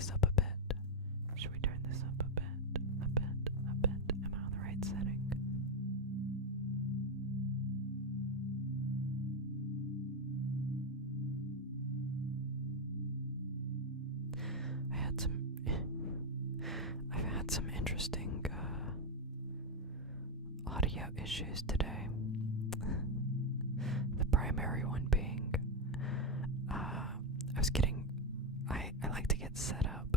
this up a bit? Should we turn this up a bit? A bit, a bit. Am I on the right setting? I've had some interesting audio issues today. The primary one being, I like to get set up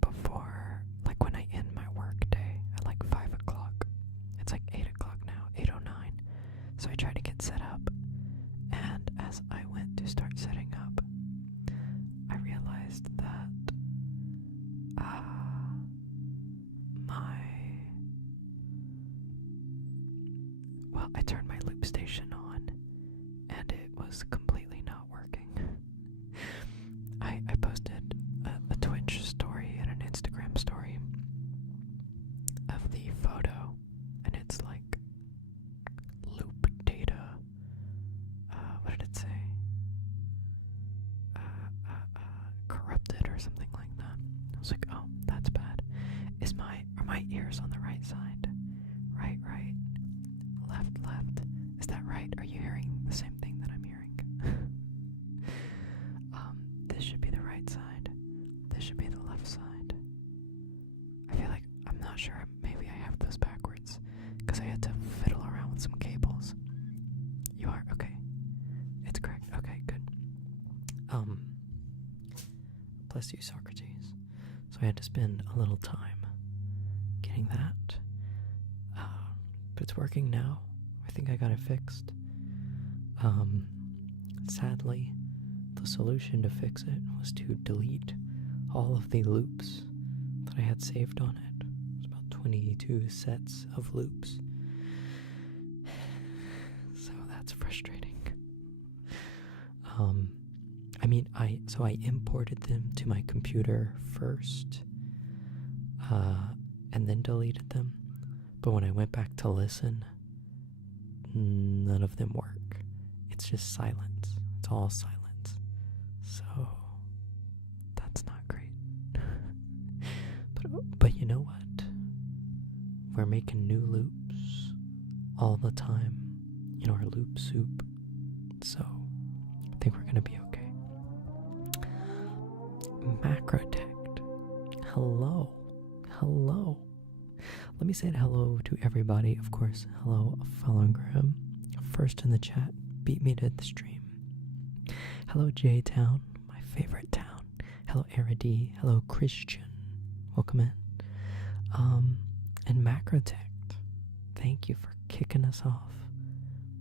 before, like when I end my work day at like 5 o'clock. It's like 8 o'clock now, 8:09. So I try to get set up, and as I went to start setting up, I realized that I turned my loop station on, and it was completely not working. I posted a Twitch story and an Instagram story of the photo, and it's like loop data. What did it say? Corrupted or something like that. I was like, oh, that's bad. Are my ears on the right side? Right, left. Is that right? Are you hearing the same thing that I'm hearing? This should be the right side. This should be the left side. I feel like, I'm not sure, maybe I have those backwards, because I had to fiddle around with some cables. You are? Okay. It's correct. Okay, good. Bless you, Socrates. So I had to spend a little time getting that. But it's working now. I think I got it fixed. Sadly, the solution to fix it was to delete all of the loops that I had saved on it. It was about 22 sets of loops. So that's frustrating. I imported them to my computer first, and then deleted them. But when I went back to listen, none of them work. It's just silence. It's all silence. So that's not great. But you know what? We're making new loops all the time in our loop soup. So I think we're gonna be okay. Macrotect. Hello. Let me say hello to everybody. Of course, hello, Fallengram. First in the chat, beat me to the stream. Hello, J-Town, my favorite town. Hello, Aradi. Hello, Christian. Welcome in. And Macrotect, thank you for kicking us off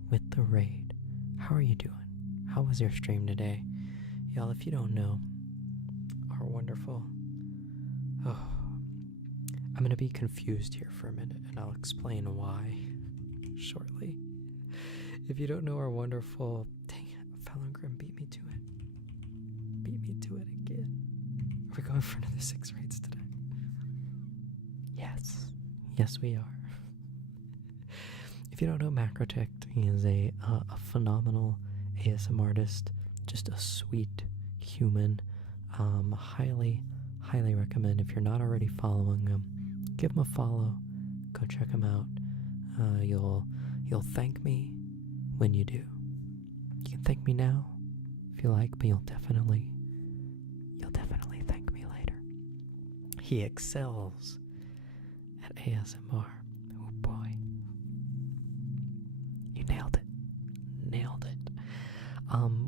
with the raid. How are you doing? How was your stream today? Y'all, if you don't know, our wonderful... I'm going to be confused here for a minute, and I'll explain why shortly. If you don't know our wonderful... Dang it, Falengrim beat me to it. Beat me to it again. Are we going for another 6 raids today? Yes, we are. If you don't know Macrotech, he is a phenomenal ASM artist, just a sweet human. Highly recommend, if you're not already following him, give him a follow. Go check him out. You'll thank me when you do. You can thank me now if you like, but you'll definitely thank me later. He excels at ASMR. Oh boy. You nailed it.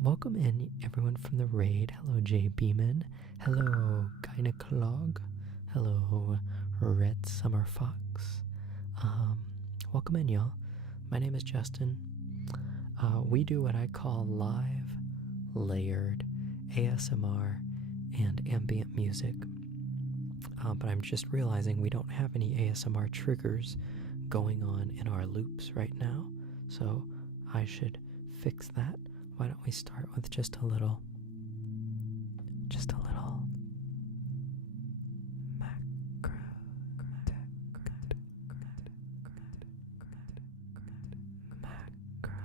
Welcome in everyone from the raid. Hello, Jay Beeman. Hello, Gynecolog. Hello, Red Summer Fox. Welcome in, y'all. My name is Justin. We do what I call live, layered ASMR and ambient music. But I'm just realizing we don't have any ASMR triggers going on in our loops right now, so I should fix that. Why don't we start with just a little macro. Macro.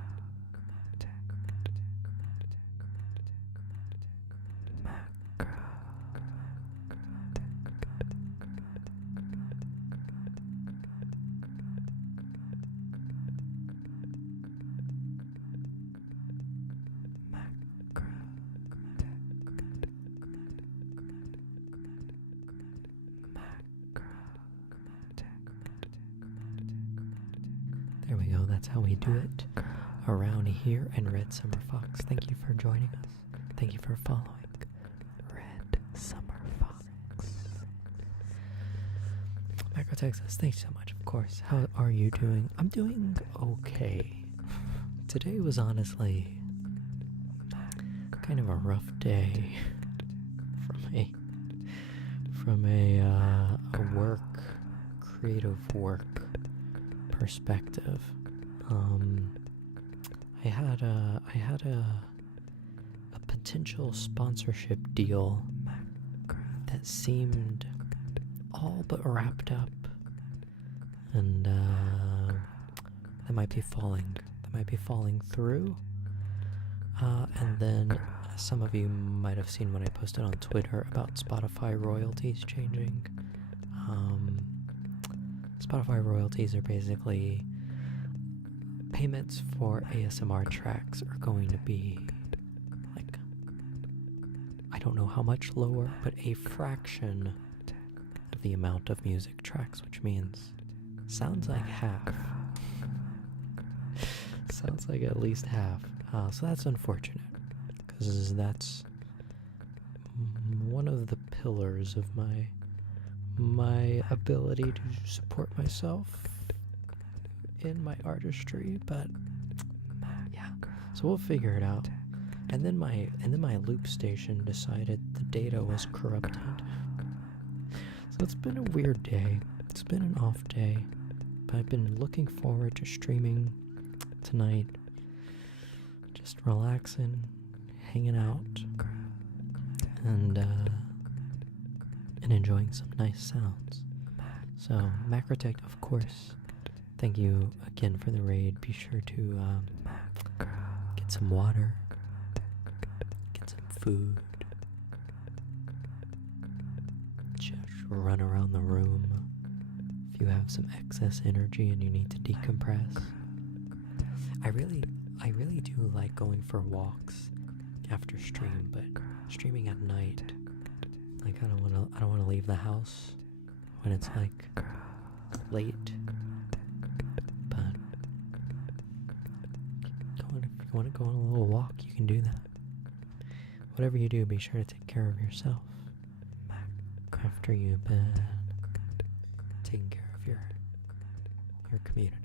There we go. That's how we do it around here. And Red Summer Fox, thank you for joining us. Thank you for following. Red Summer Fox. Macro Texas, thanks so much, of course. How are you doing? I'm doing okay. Today was honestly kind of a rough day from a creative work perspective. I had a potential sponsorship deal that seemed all but wrapped up, and that might be falling through. And then some of you might have seen when I posted on Twitter about Spotify royalties changing. Spotify royalties are basically payments for ASMR tracks are going to be like, I don't know how much lower, but a fraction of the amount of music tracks, which means sounds like half. Sounds like at least half. So that's unfortunate, because that's one of the pillars of my ability to support myself in my artistry. But yeah, so we'll figure it out. And then my loop station decided the data was corrupted. So it's been a weird day. It's been an off day, but I've been looking forward to streaming tonight. Just relaxing, hanging out, and enjoying some nice sounds. So, Macrotech, of course, thank you again for the raid. Be sure to get some water, get some food, just run around the room if you have some excess energy and you need to decompress. I really do like going for walks after stream, but streaming at night, like I don't want to leave the house when it's like late. But if you want to go on a little walk, you can do that. Whatever you do, be sure to take care of yourself after you've been taking care of your community.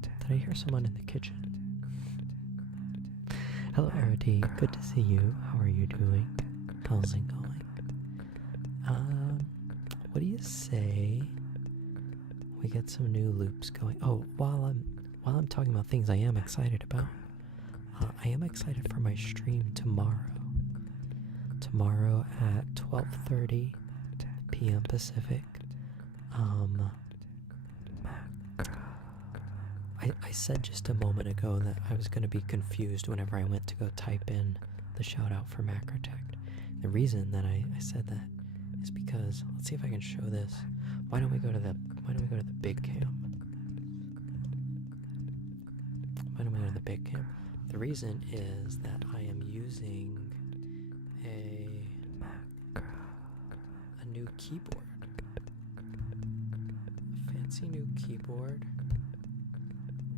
Did I hear someone in the kitchen? Hello, Arity. Good to see you. How are you doing? How's it going? What do you say we get some new loops going? Oh, while I'm talking about things I am excited about, I am excited for my stream tomorrow. Tomorrow at 12:30 p.m. Pacific. I said just a moment ago that I was going to be confused whenever I went to go type in the shout out for Macrotech. The reason that I said that is because, let's see if I can show this. Why don't we go to the big cam? The reason is that I am using a new keyboard. A fancy new keyboard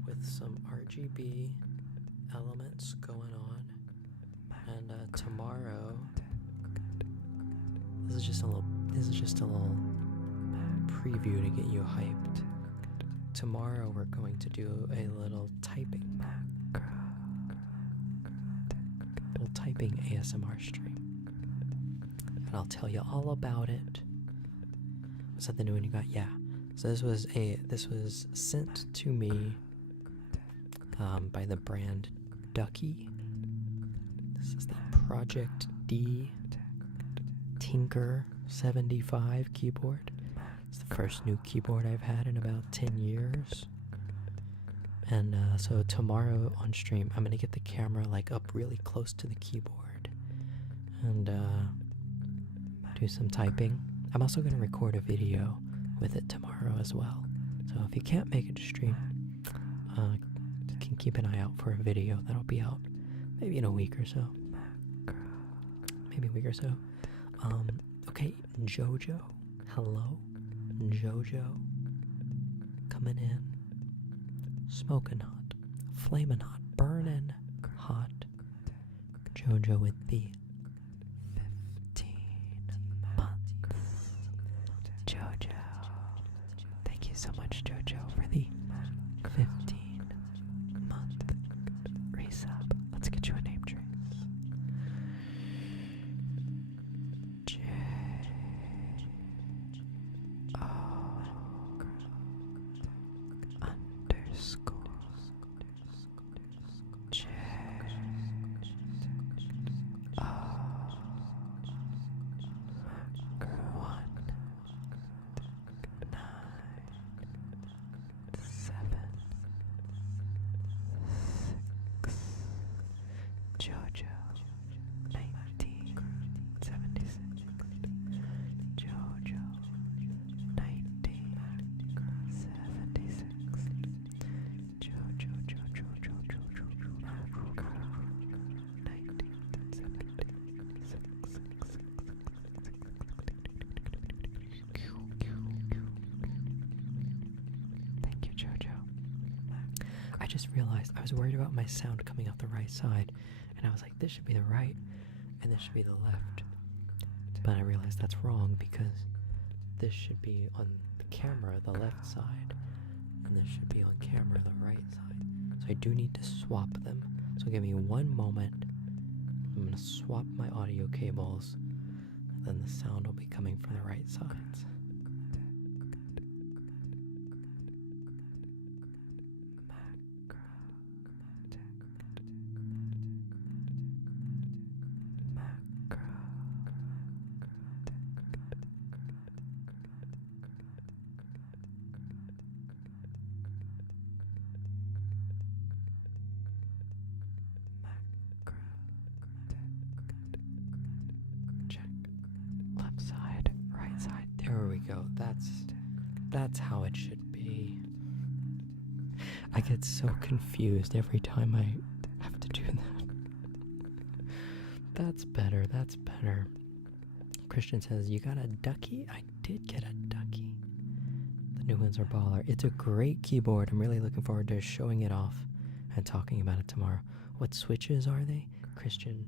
with some RGB elements going on. And tomorrow, this is just a little preview to get you hyped. Tomorrow we're going to do a little typing ASMR stream, and I'll tell you all about it. Was that the new one you got? Yeah. So this was sent to me by the brand Ducky. This is the Project D Tinker 75 keyboard. It's the first new keyboard I've had in about 10 years. And so tomorrow on stream, I'm gonna get the camera like up really close to the keyboard and do some typing. I'm also gonna record a video with it tomorrow as well. So if you can't make it to stream, you can keep an eye out for a video that'll be out maybe in a week or so. Okay, Jojo. Hello, Jojo. Coming in. smoking hot, flaming hot, burning hot. Jojo with the 15 months. Jojo. Thank you so much, Jojo, for the 15-month resub. Let's get you a name trace. J O underscore J O 197 Jojo 1976 Jojo 1976 Jojo Thank you, Jojo. I just realized I was worried about my sound coming out the right side, and I was like, this should be the right, and this should be the left. But I realized that's wrong, because this should be on the camera, the left side, and this should be on camera, the right side. So I do need to swap them. So give me one moment. I'm going to swap my audio cables, and then the sound will be coming from the right sides. Left side, right side. There we go. That's how it should be. I get so confused every time I have to do that. That's better. That's better. Christian says, you got a ducky? I did get a ducky. The new ones are baller. It's a great keyboard. I'm really looking forward to showing it off and talking about it tomorrow. What switches are they? Christian,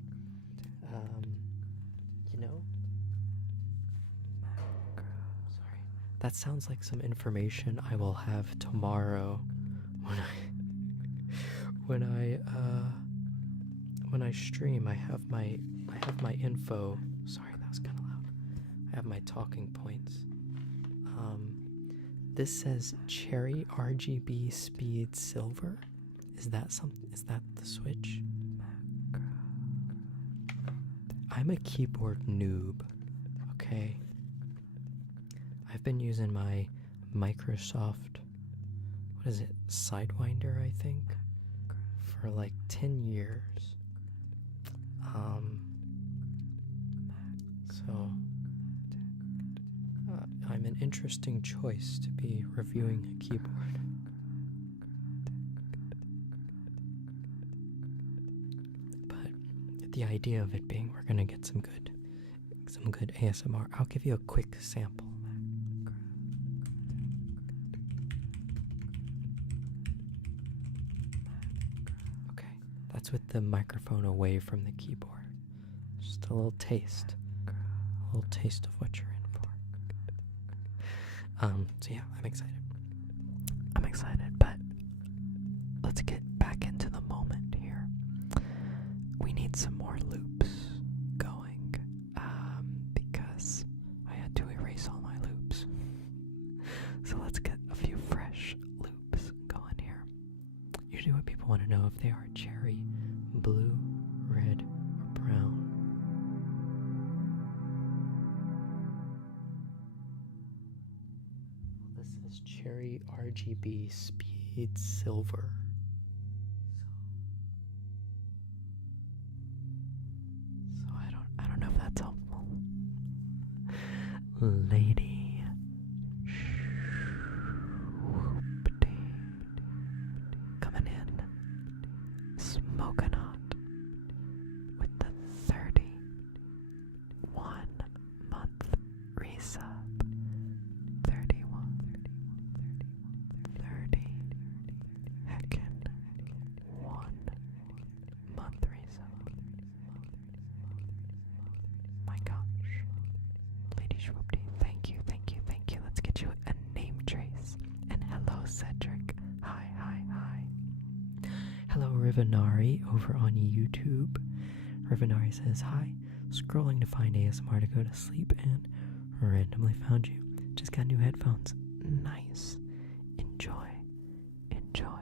you know? Sorry. That sounds like some information I will have tomorrow when I stream. I have my info. Sorry, that was kind of loud. I have my talking points. This says Cherry RGB Speed Silver. Is that the switch? I'm a keyboard noob, okay? I've been using my Microsoft, what is it, Sidewinder, I think, for like 10 years. So I'm an interesting choice to be reviewing a keyboard. But the idea of it being we're gonna get some good ASMR. I'll give you a quick sample. Okay, that's with the microphone away from the keyboard. Just a little taste of what you're in for. So yeah, I'm excited, but let's get back into the moment here. We need some more loops going, because I had to erase all my loops. So let's get a few fresh loops going here. Usually what people want to know if they are cherry, blue, red, or brown. This is Cherry RGB Speed Silver. So I don't know if that's helpful. Lady Shoopty coming in, smoking hot with the 31-month resub. 31, 30. Heck my gosh. Lady Swoopty, thank you, thank you, thank you. Let's get you a name trace. And hello, Cedric. Hi, hi, hi. Hello, Rivenari over on YouTube. Rivenari says, hi. Scrolling to find ASMR to go to sleep and randomly found you. Just got new headphones. Nice. Enjoy. Enjoy.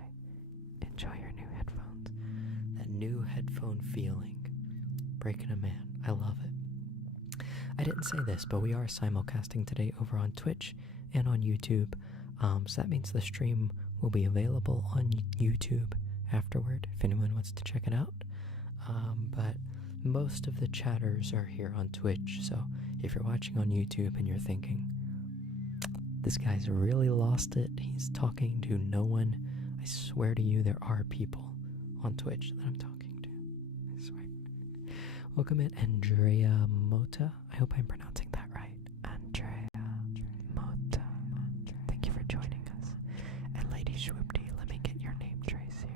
Enjoy your new headphones. That new headphone feeling. Breaking a man. I love it. I didn't say this, but we are simulcasting today over on Twitch and on YouTube. So that means the stream will be available on YouTube afterward if anyone wants to check it out. But most of the chatters are here on Twitch, so if you're watching on YouTube and you're thinking, this guy's really lost it, he's talking to no one, I swear to you there are people on Twitch that I'm talking to. I swear. Welcome in, Andrea Mota. I hope I'm pronouncing that right. Andrea Mota. Thank you for joining us. And Lady Swoopty, let me get your name trace here.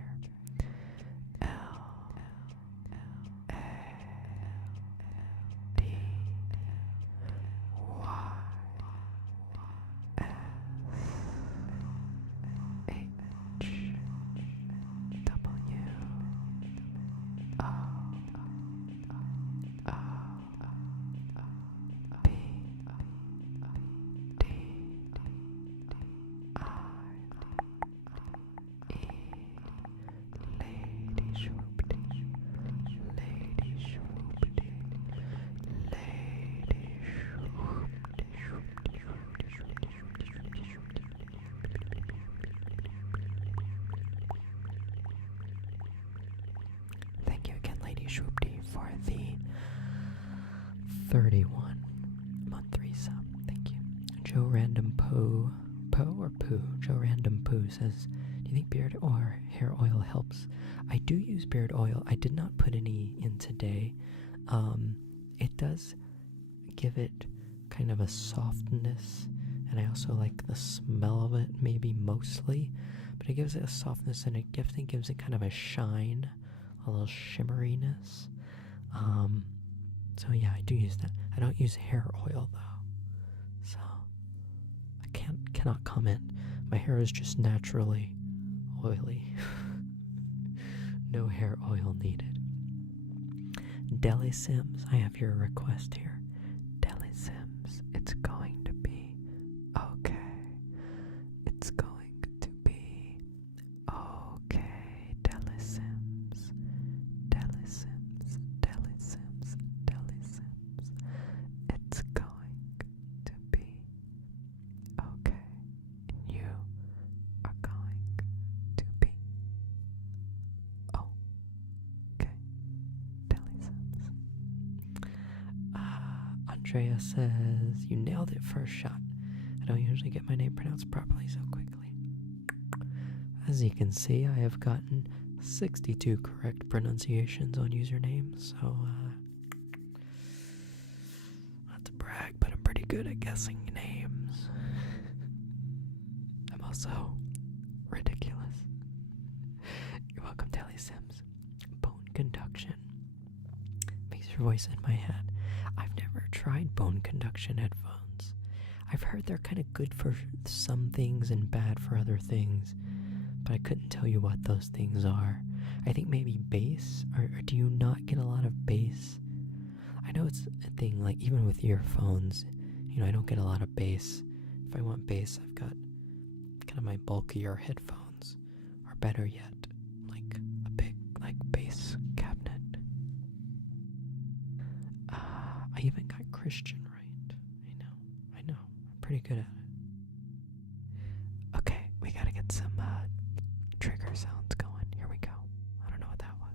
Thank you again, Lady Swoopty, for the 31-month resub. Thank you. Joe Random Poe or Poo? Joe Random Poo says, do you think beard or hair oil helps? I do use beard oil. I did not put any in today. It does give it kind of a softness, and I also like the smell of it, maybe mostly, but it gives it a softness, and it definitely gives it kind of a shine, a little shimmeriness. So yeah, I do use that. I don't use hair oil though, so I cannot comment. My hair is just naturally oily. No hair oil needed. Deli Sims, I have your request here. Deli Sims, it's going to be okay. It's going to be okay. Deli Sims, Deli Sims, Deli Sims, Deli Sims. It's going to be okay. And you are going to be okay. Deli Sims. Andrea says, you nailed it first shot. I don't usually get my name pronounced properly so quickly. As you can see, I have gotten 62 correct pronunciations on usernames, so not to brag, but I'm pretty good at guessing names. I'm also ridiculous. You're welcome, Deli Sims. Bone conduction makes your voice in my head. I've never tried bone conduction headphones. I've heard they're kind of good for some things and bad for other things, but I couldn't tell you what those things are. I think maybe bass, or do you not get a lot of bass? I know it's a thing, like even with earphones, I don't get a lot of bass. If I want bass, I've got kind of my bulkier headphones, or better yet, like a big, bass cabinet. I even got Christian right. I know, I'm pretty good at it. Okay, we gotta get some trigger sounds going. Here we go. I don't know what that was.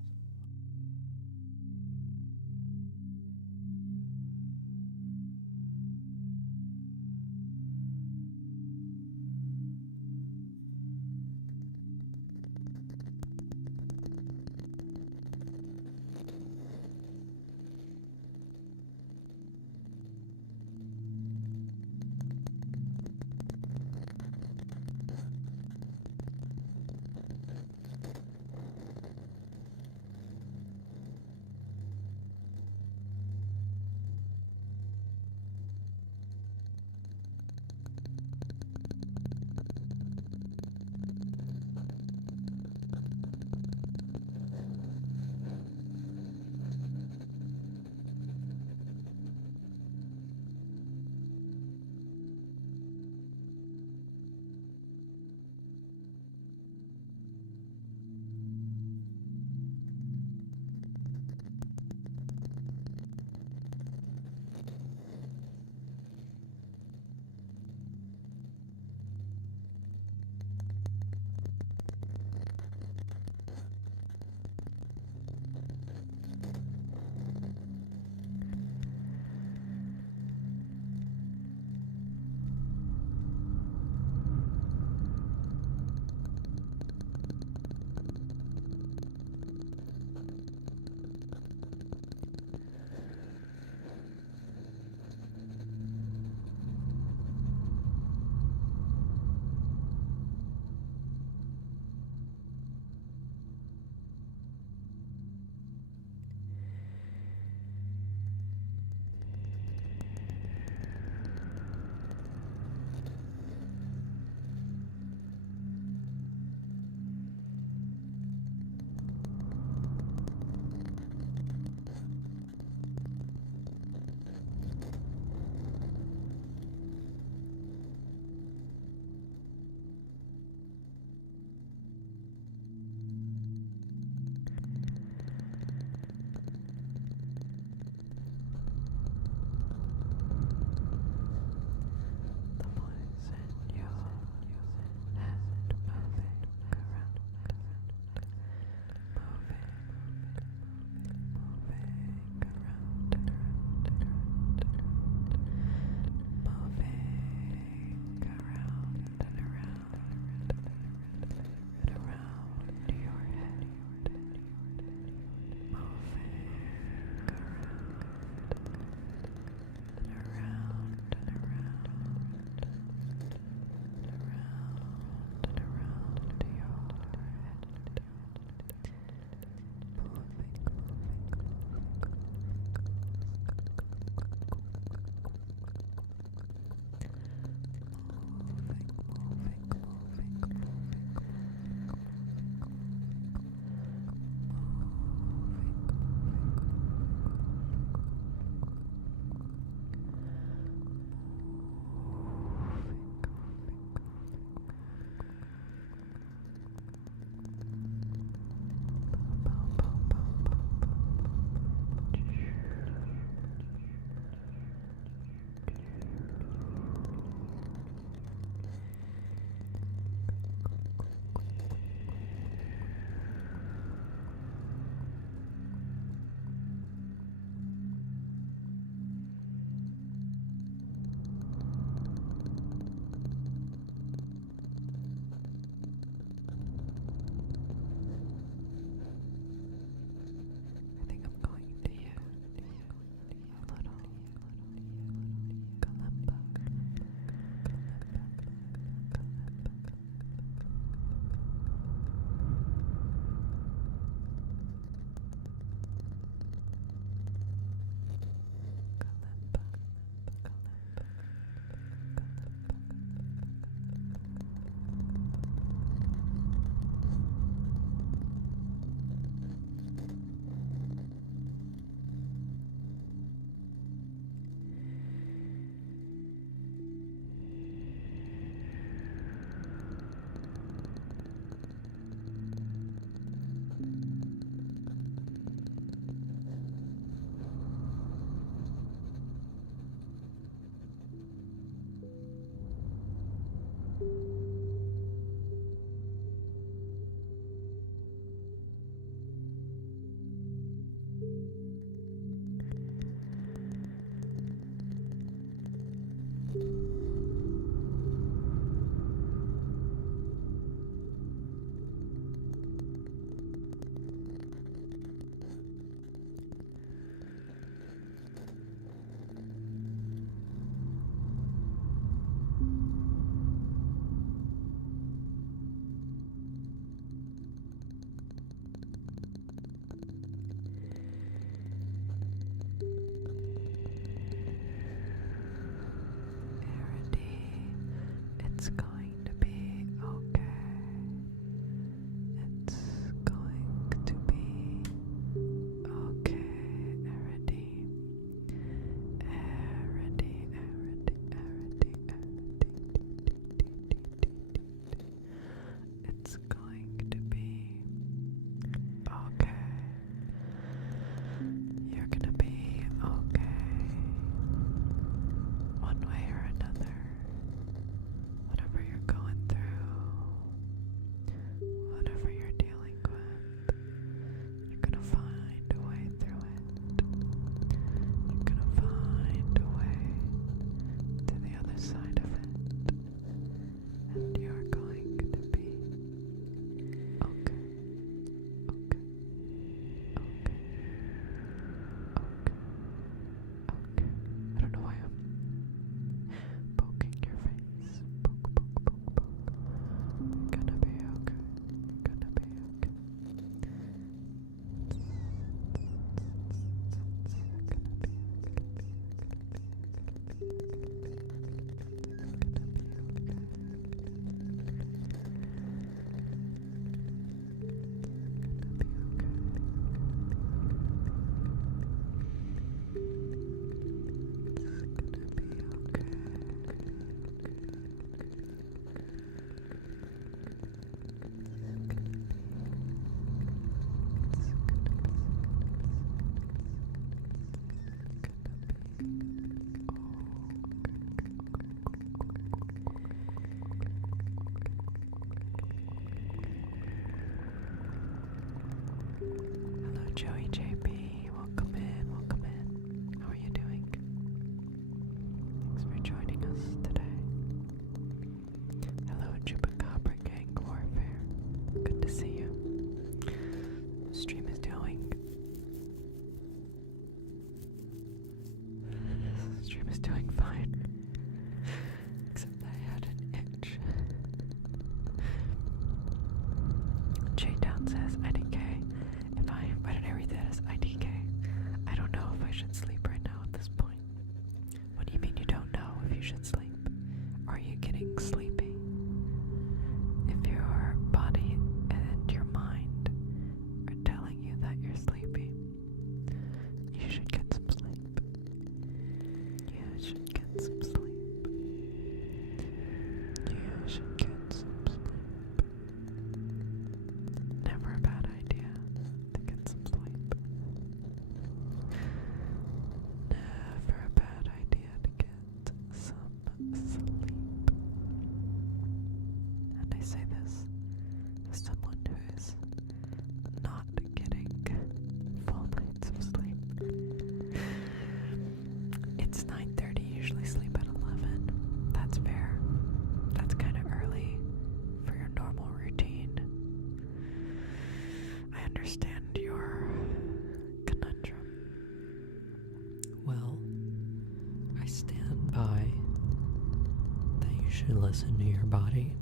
Hello, Joey JP. Welcome in, welcome in. How are you doing? Thanks for joining us today. Hello, Chupacabra Gang Warfare. Good to see you. The stream is doing. The stream is doing fine. Except I had an itch. J-Town says IDK. Why did I read that as IDK? I don't know if I should sleep right now at this point. What do you mean you don't know if you should sleep? Are you getting sleepy? If your body and your mind are telling you that you're sleepy, you should get some sleep. You should get some sleep. You should get some sleep. Never a bad idea to get some sleep. Never a bad idea to get some sleep. And I say this as someone who is not getting full nights of sleep. It's 9:30, usually sleep at 11. That's fair. That's kind of early for your normal routine. I understand your conundrum. Well, I stand by that you should listen to your body.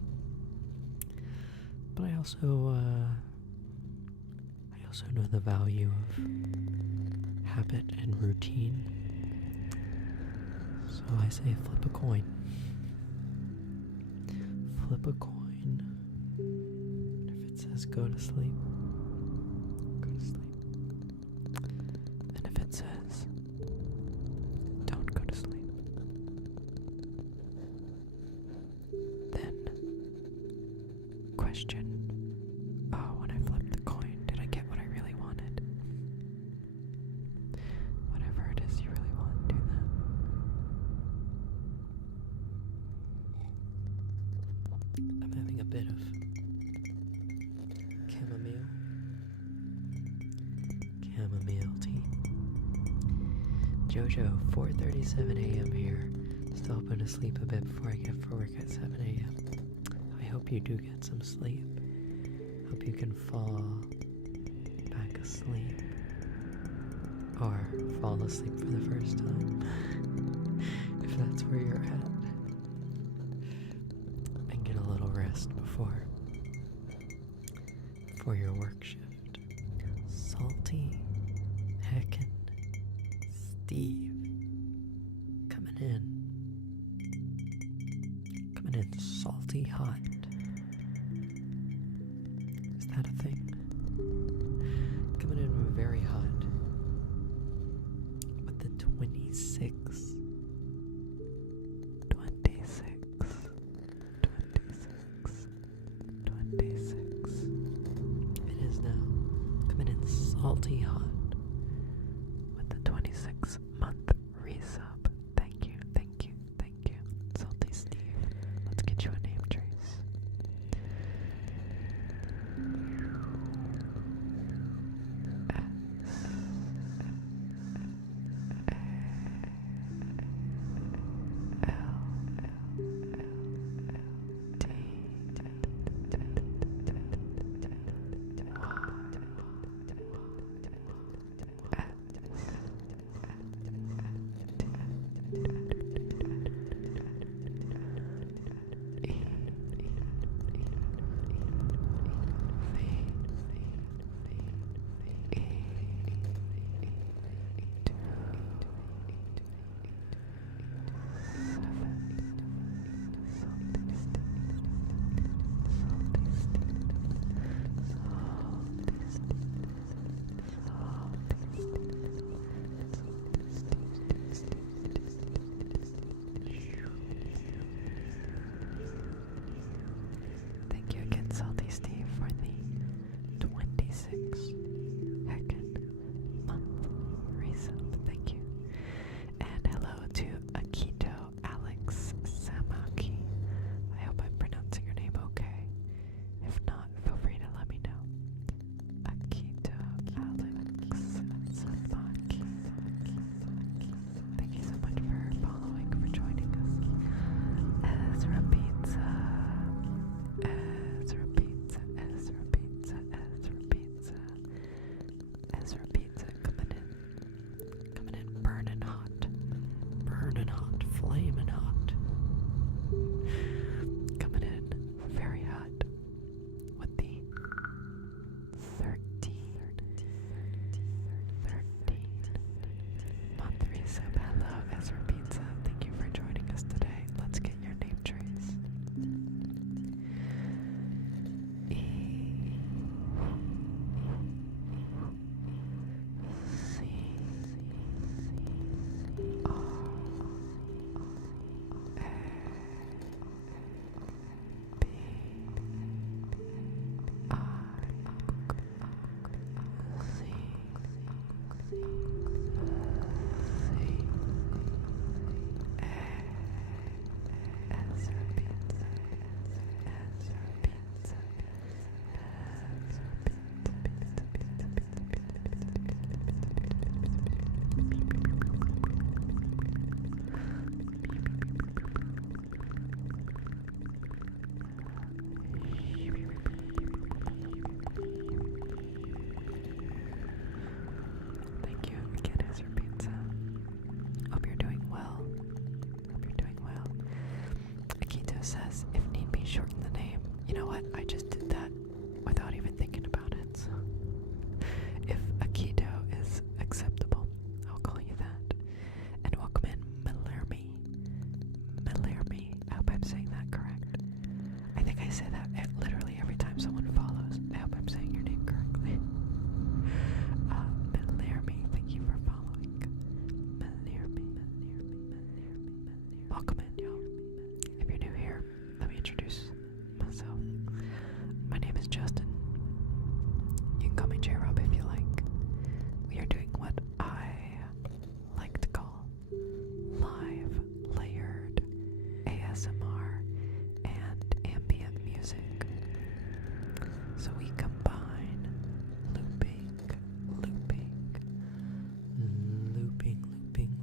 But I also know the value of habit and routine. So I say flip a coin. Flip a coin. And if it says go to sleep, go to sleep. And if it says don't go to sleep, then question, oh, when I flipped the coin, did I get what I really wanted? Whatever it is you really want, do that. I'm having a bit of chamomile tea. Jojo, 4:37 a.m. here. Still hoping to sleep a bit before I get up for work at 7 a.m. I hope you do get some sleep. Hope you can fall back asleep. Or fall asleep for the first time. If that's where you're at. And get a little rest before your work shift. Salty heckin' Steve. Coming in salty hot. Is that a thing? Coming in very hot. With the 26. It is now. Coming in salty hot. With the 26-month resub. Thank you. Salty Steve. Let's get you a name trace.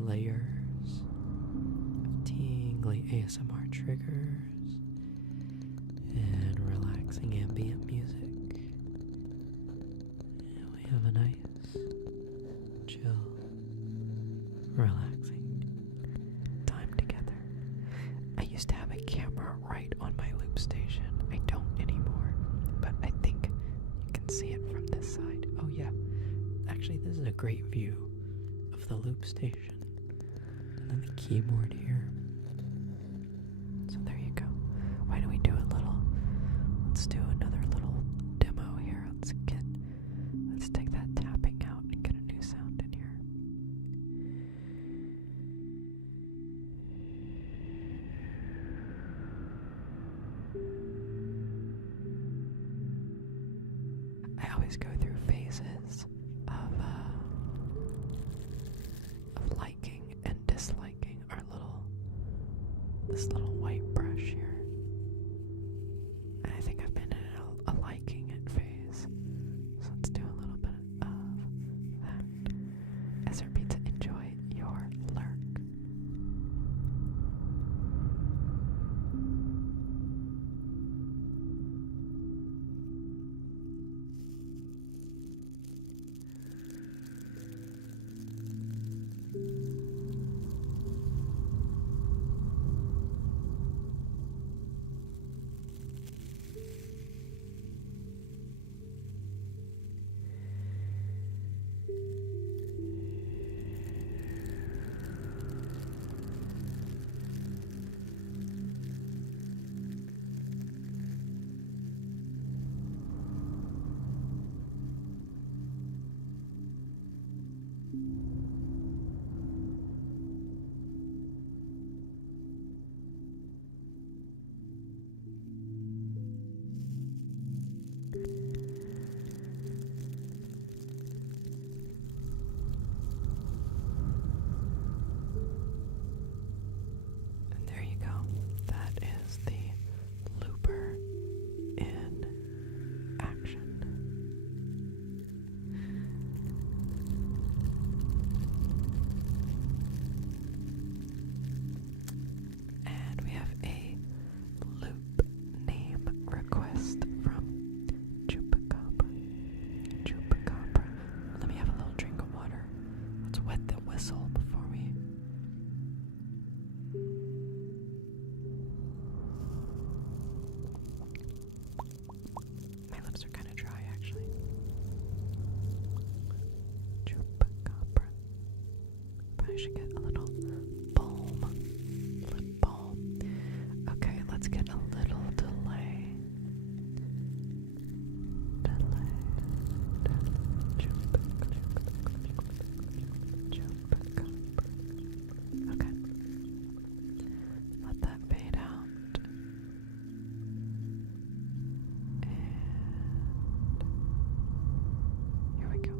layers of tingly ASMR triggers and relaxing ambient music. And we have a nice, chill, relaxing time together. I used to have a camera right on my loop station. I don't anymore, but I think you can see it from this side. Oh yeah, actually this is a great view of the loop station. And then the keyboard here. So there you go. Why don't we do let's do another little demo here. Let's take that tapping out and get a new sound in here. I always go through phases of liking and disliking this little white brush here. And I think I've been in a liking it phase. So let's do a little bit of that. As Pizza, enjoy your lurk. I should get a little lip balm. Okay, let's get a little delay. Okay. Let that fade out. And here we go.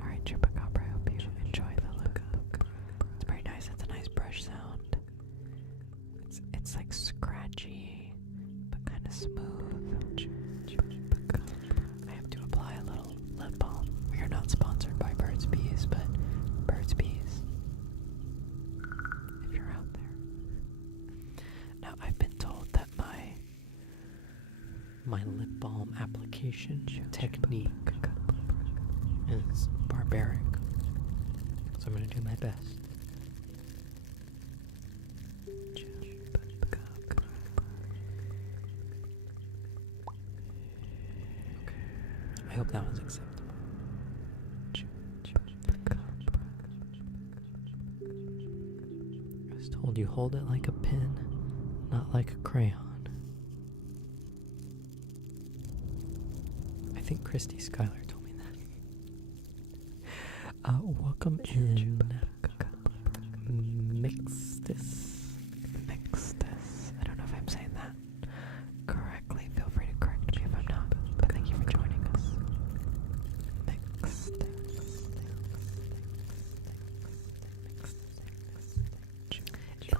Alright, Chupacabra, I hope you enjoy the look. It's pretty nice, it's a nice brush sound. It's like scratchy, but kind of smooth. I have to apply a little relaxation technique. And it's barbaric. So I'm going to do my best. I hope that was acceptable. I was told you hold it like a pen, not like a crayon. I think Christy Schuyler told me that. Welcome in. Mixtus. I don't know if I'm saying that correctly. Feel free to correct me if I'm not. But thank you for joining us.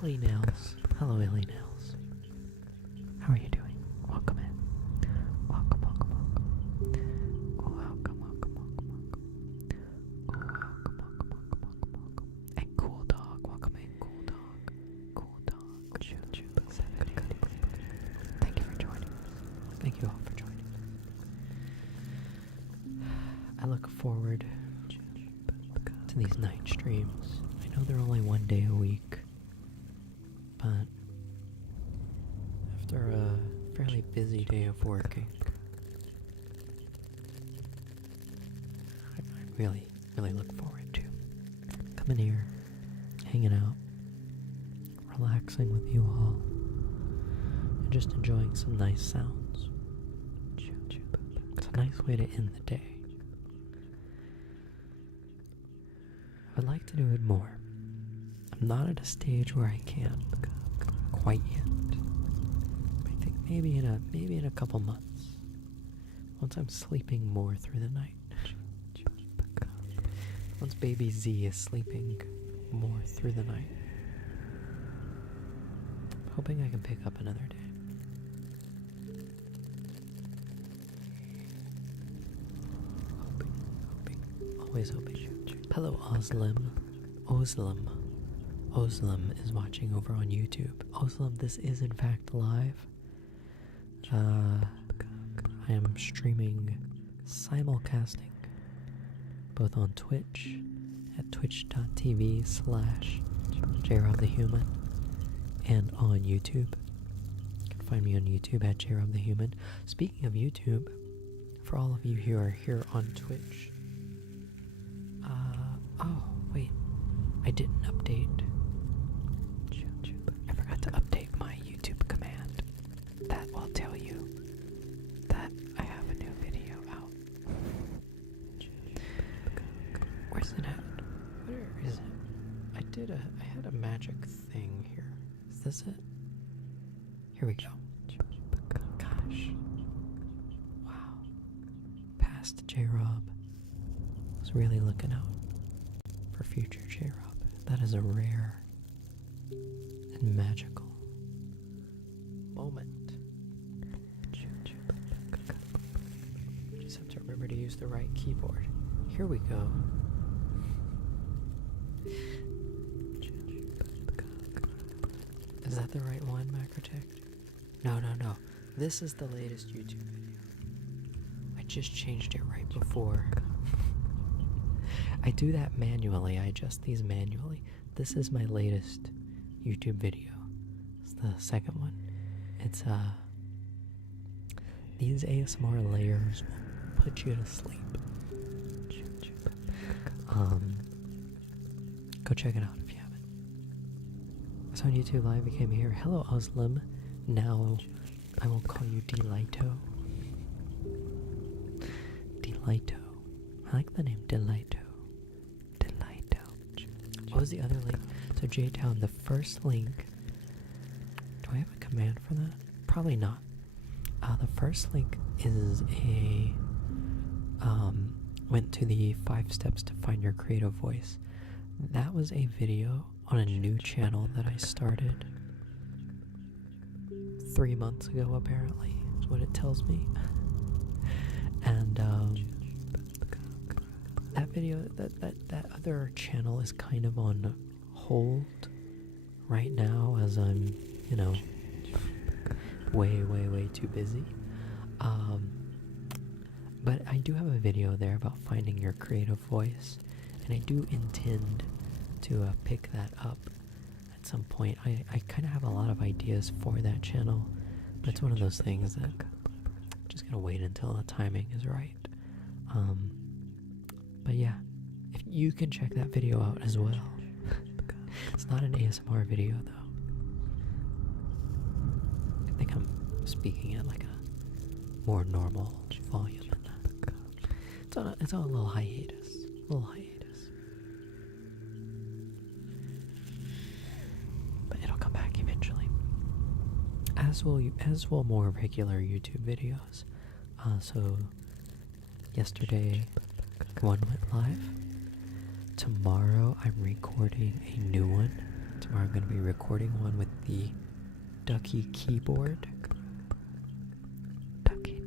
Illy Nails. Hello, Illy Nails. How are you doing? Welcome in. Welcome. And Cool Dog. Welcome in, Cool Dog. Thank you for joining us. Thank you all for joining us. I look forward to these night streams. I know they're only one day a week, but after a fairly busy day of working, I really look forward to coming here, hanging out, relaxing with you all, and just enjoying some nice sounds. It's a nice way to end the day. I'd like to do it more. I'm not at a stage where I can quite yet. I think maybe in a couple months, once I'm sleeping more through the night. Once baby Z is sleeping more through the night. I'm hoping I can pick up another day. Hoping. Always hoping. Hello, Oslam is watching over on YouTube. Oslam, this is in fact live. I am streaming, simulcasting, both on Twitch at twitch.tv/JRobTheHuman and on YouTube. You can find me on YouTube at JRobTheHuman. Speaking of YouTube, for all of you who are here on Twitch, oh, wait, I didn't update. I forgot to update my YouTube command. That will tell you that I have a new video out. Where's it at? Where is it? I had a magic thing here. Is this it? Here we go. Gosh. Wow. Past J-Rob was really looking out for future J-Rob. That is a rare and magical moment. Just have to remember to use the right keyboard. Here we go. Is that the right one, Macrotech? No. This is the latest YouTube video. I just changed it right before. I do that manually. I adjust these manually. This is my latest YouTube video. It's the second one. It's these ASMR layers will put you to sleep. Go check it out if you haven't. I was on YouTube Live, became here. Hello, Oslam. Now I will call you Delito. Delito. I like the name Delito. What was the other link? So J-Town, the first link. Do I have a command for that? Probably not. The first link is went to the 5 steps to find your creative voice. That was a video on a new channel that I started 3 months ago, apparently, is what it tells me. And that video, that other channel is kind of on hold right now as I'm, way too busy. But I do have a video there about finding your creative voice, and I do intend to pick that up at some point. I kind of have a lot of ideas for that channel, but it's one of those things that I'm just gonna wait until the timing is right. But yeah, if you can check that video out as well. It's not an ASMR video though. I think I'm speaking at like a more normal volume than that. It's on a little hiatus. But it'll come back eventually. As will more regular YouTube videos. So yesterday one went live. Tomorrow I'm recording a new one. Tomorrow I'm going to be recording one with the Ducky keyboard. Ducky.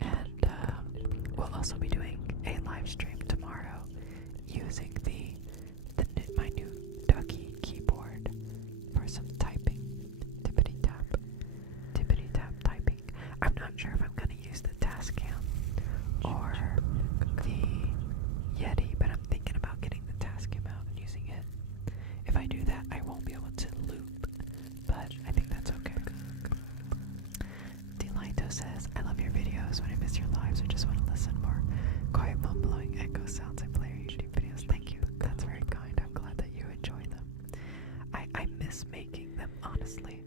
And we'll also be doing a live stream tomorrow using my new Ducky keyboard for some typing. Tippity tap typing. I'm not sure if I'm going to use the Tascam or the Yeti, but I'm thinking about getting the Tascam out and using it. If I do that, I won't be able to loop, but I think that's okay. Delito says, I love your videos. When I miss your lives, I just want to listen more. Quiet mumbling echo sounds I play your YouTube videos. Thank you. That's very kind. I'm glad that you enjoy them. I miss making them, honestly.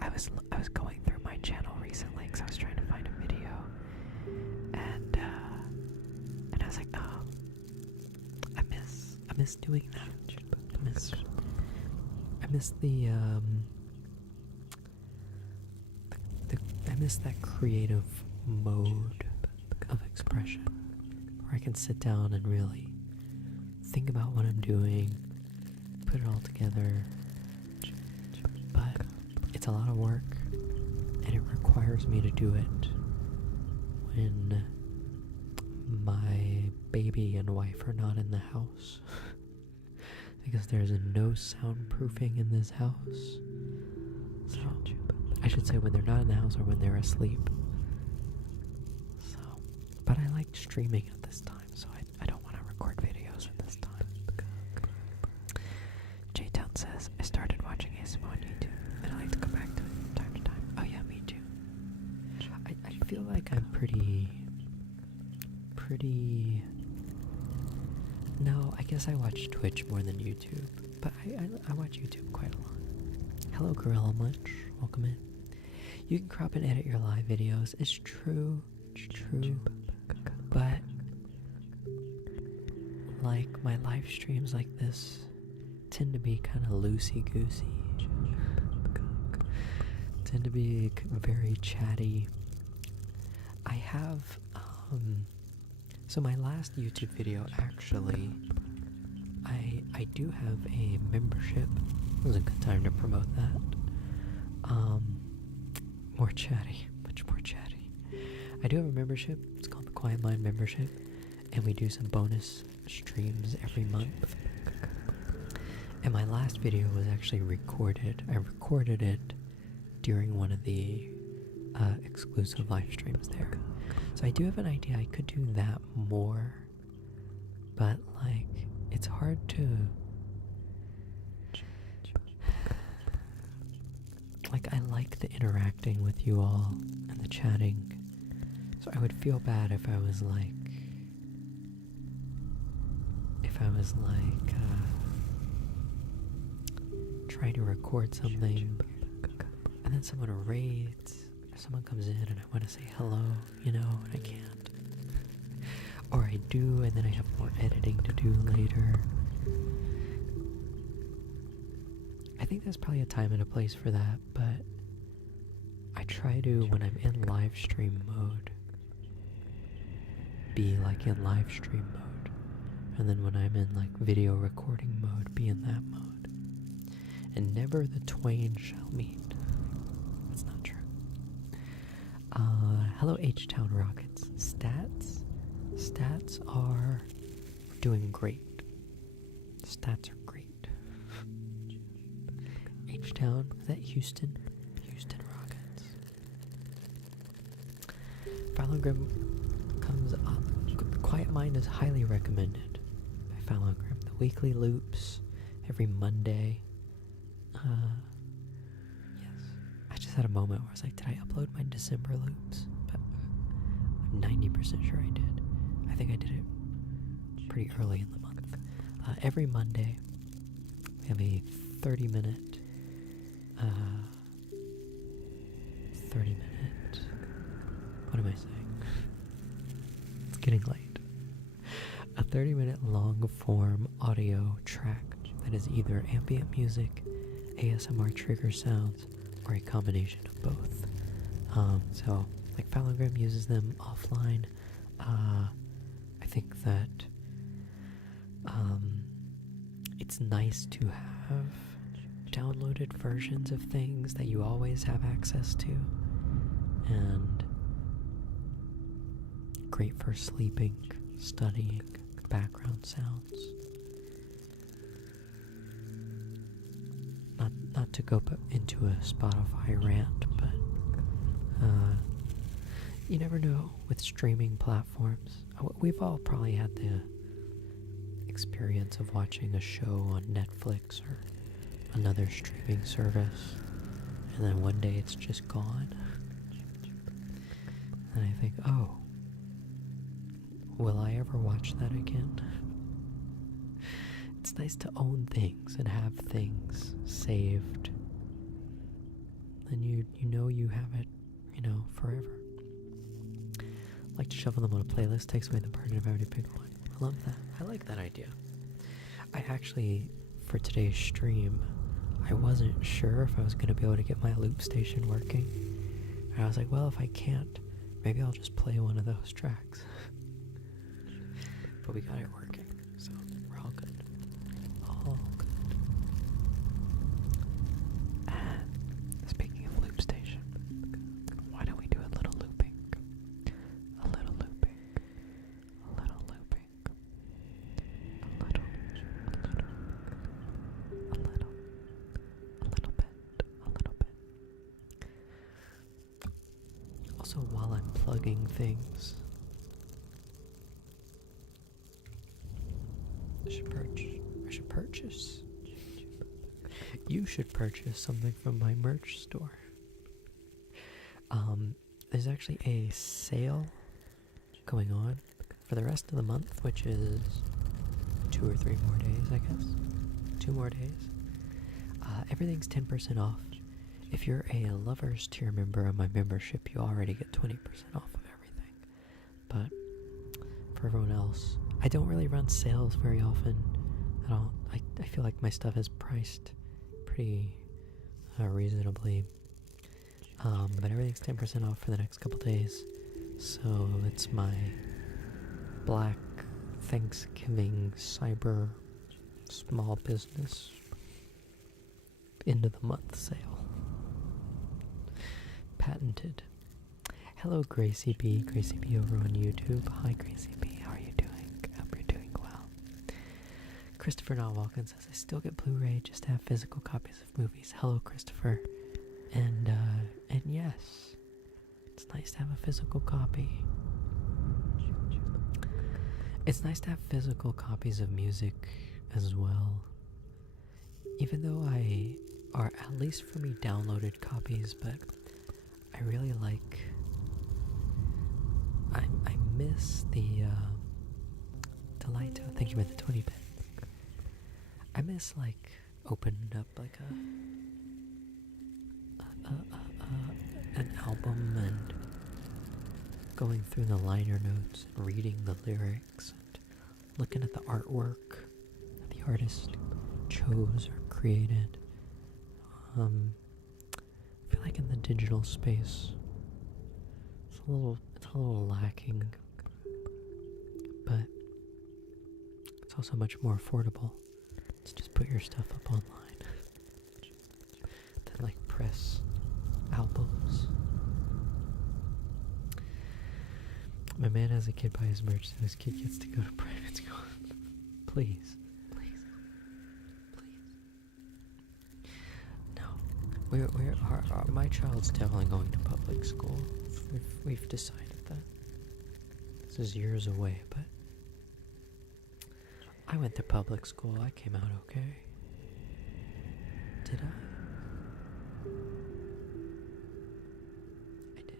I was going through my channel recently because I was trying to find a video, and I was like, oh, I miss doing that. I miss that creative mode of expression where I can sit down and really think about what I'm doing, put it all together. But it's a lot of work, and it requires me to do it when my baby and wife are not in the house. Because there's no soundproofing in this house. So, I should say when they're not in the house or when they're asleep. So, but I like streaming at this time, so I don't want to record videos at this time. J-Town says, I started watching ASMR on YouTube, and I like to come back to it from time to time. Oh yeah, me too. I feel like I'm pretty... No, I guess I watch Twitch more than YouTube, but I watch YouTube quite a lot. Hello, Gorilla Munch. Welcome in. You can crop and edit your live videos. It's true. But, like, my live streams like this tend to be kind of loosey-goosey. Tend to be very chatty. I have, so my last YouTube video, actually, I do have a membership. It was a good time to promote that. More chatty, much more chatty. I do have a membership. It's called the Quiet Mind membership, and we do some bonus streams every month. And my last video was actually recorded. I recorded it during one of the exclusive live streams there. So I do have an idea I could do that more, but like it's hard to like I like the interacting with you all and the chatting. So I would feel bad if I was like trying to record something and then someone raids. Someone comes in and I want to say hello, and I can't. Or I do, and then I have more editing to do later. I think there's probably a time and a place for that, but I try to, when I'm in live stream mode, be like in live stream mode. And then when I'm in like video recording mode, be in that mode. And never the twain shall meet. That's not true. Hello H-Town Rockets. Stats are doing great. Stats are great. H-Town, is that Houston? Falun Grim comes up. Quiet Mind is highly recommended by Falun Grim. The weekly loops every Monday. Yes. I just had a moment where I was like, did I upload my December loops? But I'm 90% sure I did. I think I did it pretty early in the month. Every Monday, we have a 30-minute, what am I saying? It's getting late. A 30-minute long-form audio track that is either ambient music, ASMR trigger sounds, or a combination of both. So, like Falun Grim uses them offline. I think that it's nice to have downloaded versions of things that you always have access to, and great for sleeping, studying, background sounds. Not to go into a Spotify rant, but you never know with streaming platforms. We've all probably had the experience of watching a show on Netflix or another streaming service, and then one day it's just gone. And I think, oh, will I ever watch that again? It's nice to own things and have things saved. Then you know you have it, forever. I like to shuffle them on a playlist, takes away the burden of having to pick one. I love that. I like that idea. I actually, for today's stream, I wasn't sure if I was going to be able to get my loop station working. And I was like, well, if I can't, maybe I'll just play one of those tracks. But we got it working, so we're all good. All good. And speaking of loop station, why don't we do a little looping? A little looping. A little looping. A little bit. Also, while I'm plugging things, I should purchase. You should purchase something from my merch store. There's actually a sale going on for the rest of the month, which is 2 or 3 more days, I guess. 2 more days. Everything's 10% off. If you're a Lovers Tier member of my membership, you already get 20% off of everything. But for everyone else, I don't really run sales very often. I feel like my stuff is priced pretty reasonably. But everything's 10% off for the next couple days. So it's my Black Thanksgiving Cyber Small Business end of the month sale. Patented. Hello, Gracie B. Gracie B over on YouTube. Hi, Gracie B. How are you doing? I hope you're doing well. Christopher Nowalkin says, I still get Blu-ray just to have physical copies of movies. Hello, Christopher. And yes, it's nice to have a physical copy. It's nice to have physical copies of music as well. Even though or at least for me, downloaded copies, but I really like, I miss the delight. Thank you for the 20 bit. I miss opening up an album and going through the liner notes, and reading the lyrics, and looking at the artwork that the artist chose or created. I feel like in the digital space, it's a little lacking, but it's also much more affordable to just put your stuff up online than press albums. My man has a kid buy his merch, so his kid gets to go to private school. Please. No. My child's definitely going to public school. We've decided This is years away, but I went to public school. I came out okay. Did I? I did.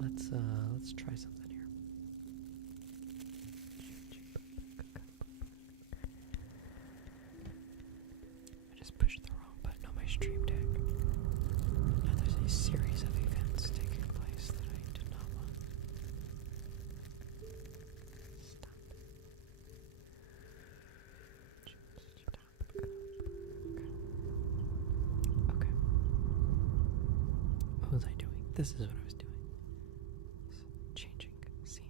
Let's try something here. I just pushed the wrong button on my stream deck. And there's a series of events taking place that I did not want. Stop. Okay. What was I doing? This is what I was doing. Changing scenes.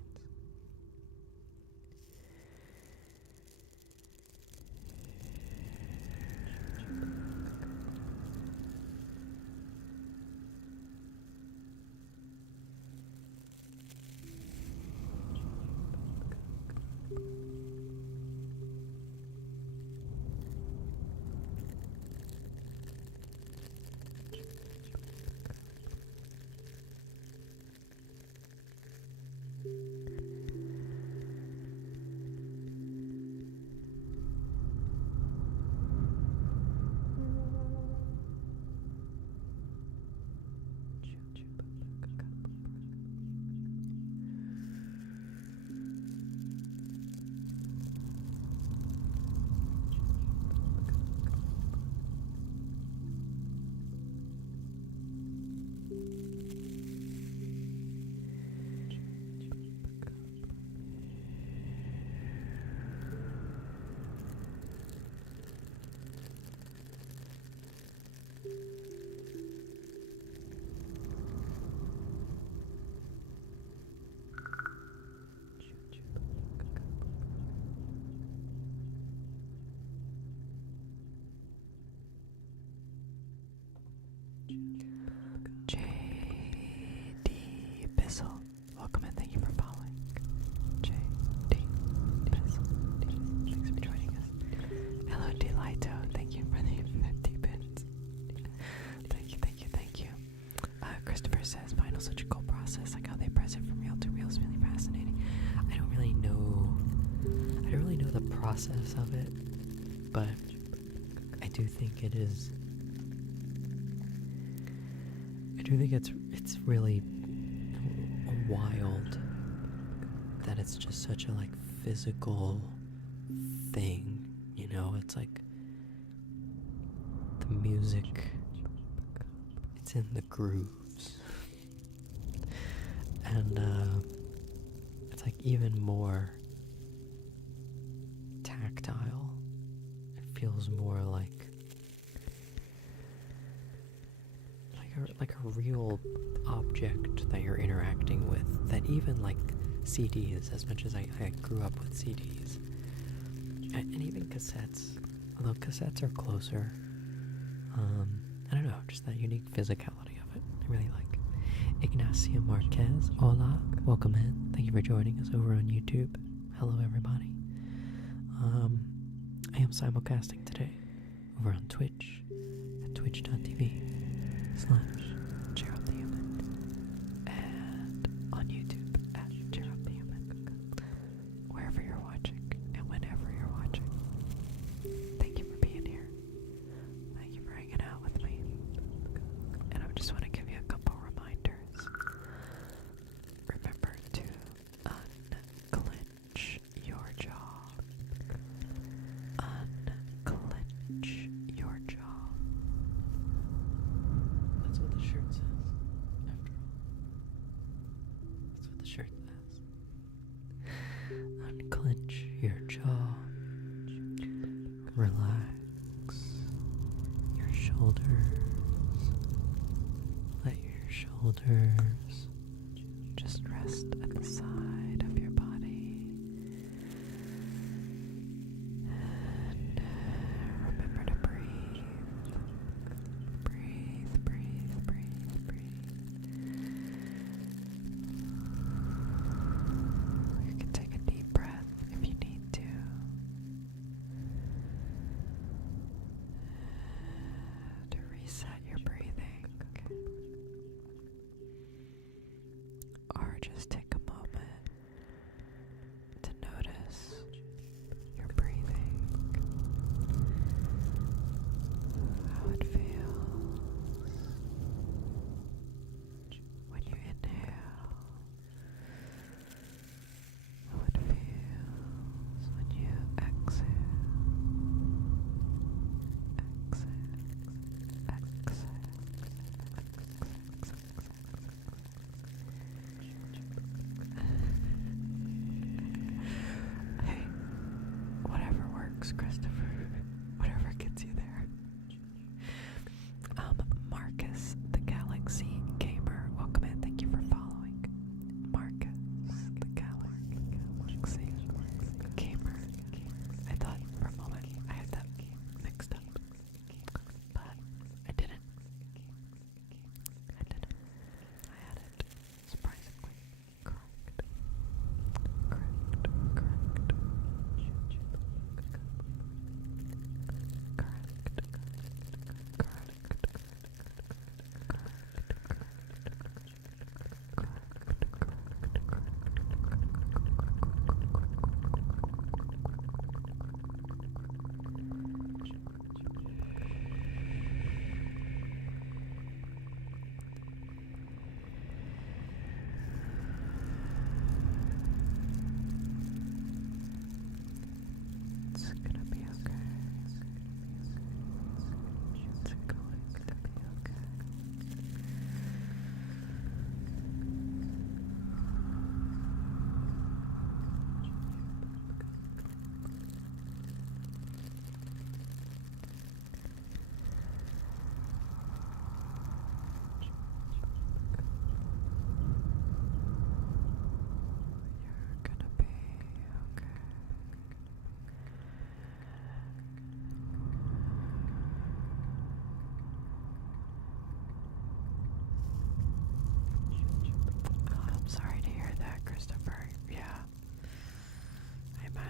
J.D. Bissell, welcome and thank you for following. J.D. Bissell, thanks for joining us. Hello, Delito, thank you for the 50 bits. Thank you. Christopher says, vinyl such a cool process, like how they press it from reel to reel is really fascinating. I don't really know the process of it, but I do think it is. I do think it's really wild that it's just such a like physical thing, you know. It's like the music, it's in the grooves, and it's like even more tactile. It feels more like a real object that you're interacting with, that even like CDs, as much as I grew up with CDs, and even cassettes, although cassettes are closer, I don't know, just that unique physicality of it, I really like. Ignacio Marquez, hola, welcome in, thank you for joining us over on YouTube. Hello everybody. I am simulcasting today over on Twitch at twitch.tv/CheerUpTheHuman, and on YouTube at CheerUpTheHuman. Wherever you're watching and whenever you're watching, thank you for being here. Thank you for hanging out with me. And I just want to give you a couple reminders. Remember to unclench your jaw. Unclench your jaw. That's what the shirt says, after all. That's what the shirt says. Unclench your jaw. Relax your shoulders. Let your shoulders just rest at the side of your body. And remember to breathe. Breathe. You can take a deep breath if you need to.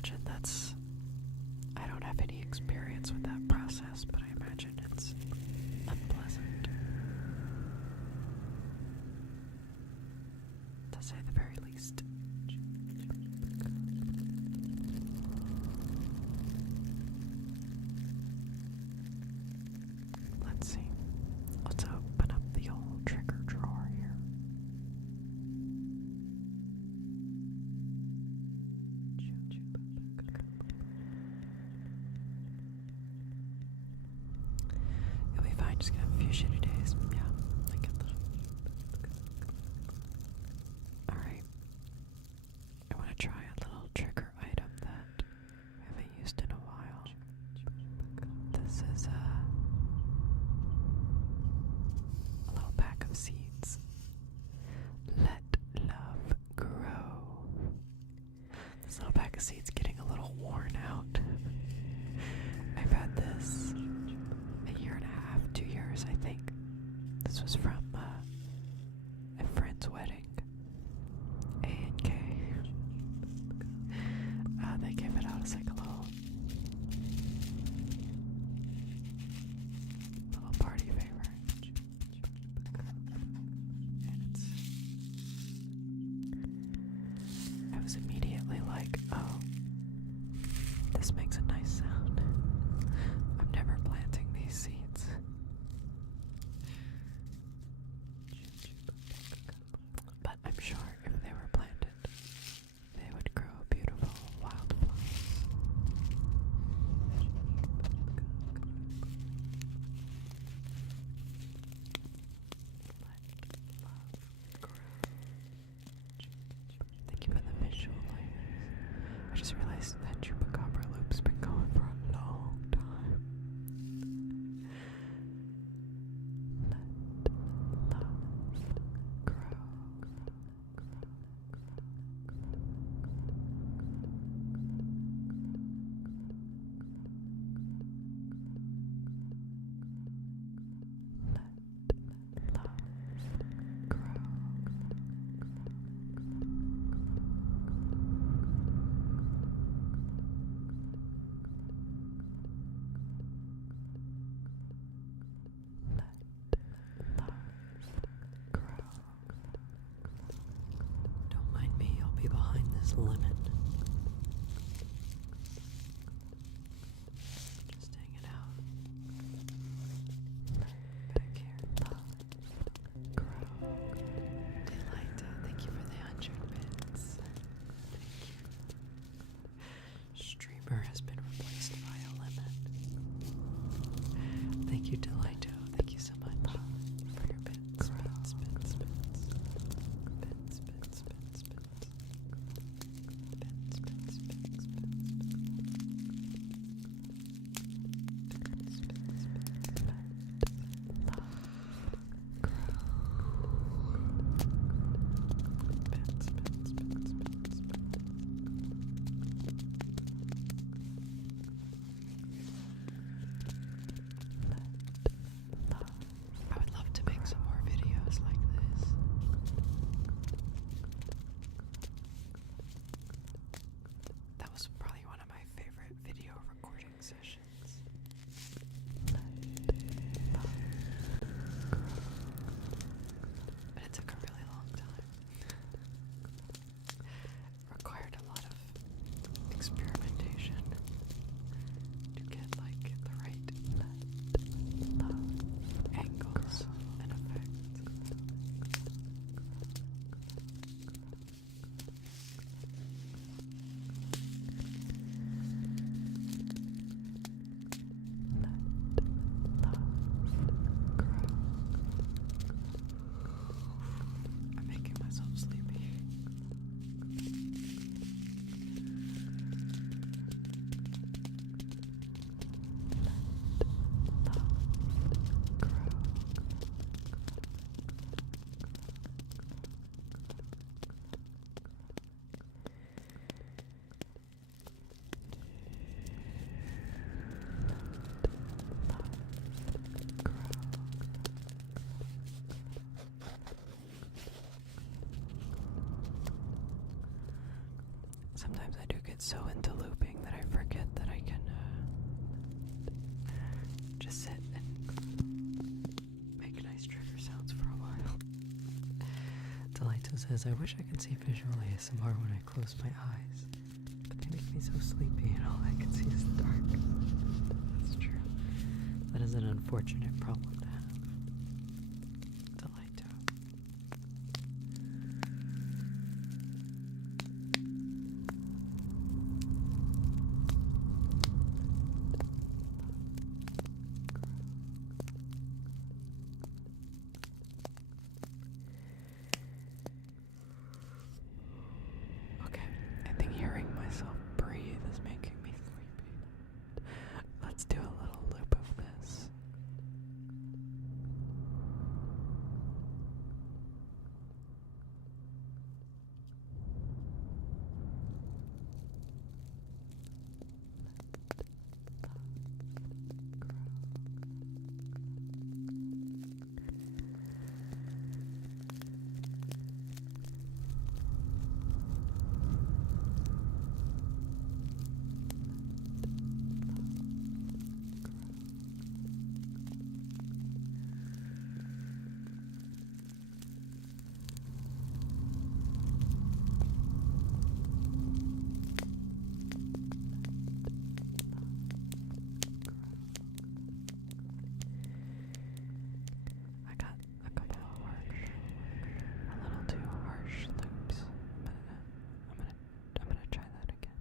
imagine that's... I don't have any experience with that process, but I imagine it's unpleasant. To say the very least. Let's see. Let's open up the old trigger drawer here. You'll be fine, just gonna have a few shitty days. Yeah, I get that. Alright. I want to try a little trigger item that I haven't used in a while. This is a little pack of seeds. Let love grow. This little pack of seeds getting a little worn out. I've had this a year and a half, 2 years, I think. This was from a friend's wedding. A&K. They gave it out as like a little party favor. And I was immediately like, oh, this makes a nice sound. I'm never planting these seeds. But I'm sure if they were planted, they would grow beautiful wildflowers. Thank you for the visual layers. I just realized that Chupacabra loop's been going for a long time. Let love grow. Let love grow. Don't mind me, I'll be behind this lemon. Just hanging out. Back here. Grow. Delight, thank you for the 100 bits. Thank you. Streamer has been replaced by a lemon. Thank you, Delito. Thank you so much for your bits. Bits, bits, bits. Bits, bits, bits, bits. Bits, bits, bits, bits. Bits, bits, bits. Let love grow. Bits, bits, bits, bits, bits. Let sometimes I do get so into looping that I forget that I can just sit and make nice trigger sounds for a while. Delito says, I wish I could see visual ASMR when I close my eyes, but they make me so sleepy and all I can see is the dark. That's true. That is an unfortunate problem to have. Delito. Okay, I think hearing myself breathe is making me sleepy. Let's do a little loop of this. I got a couple of harsh, a little too harsh loops, but I'm gonna try that again.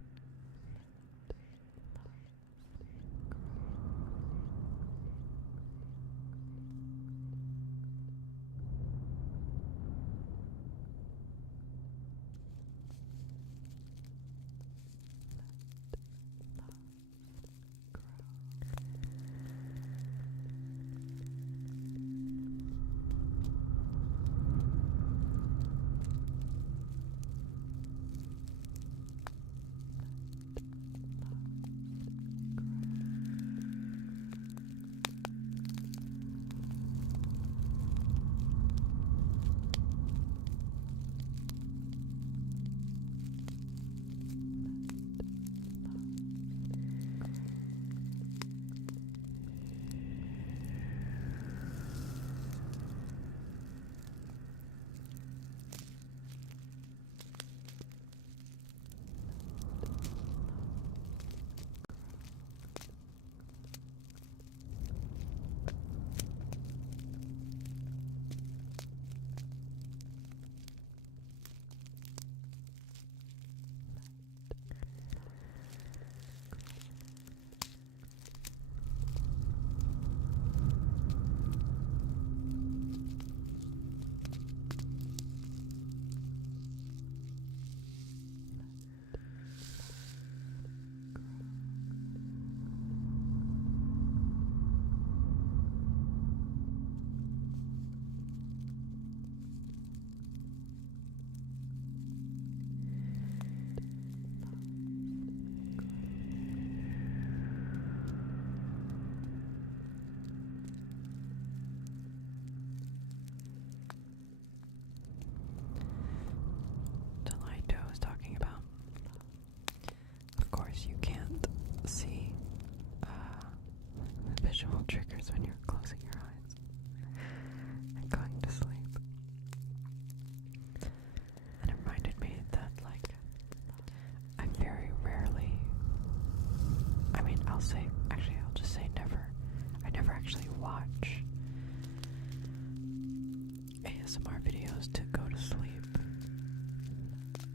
Delito was talking about, of course you can't see the visual triggers when you're closing your eyes and going to sleep. And it reminded me that, like, I very rarely, I'll just say never. I never actually watch ASMR videos to go to sleep,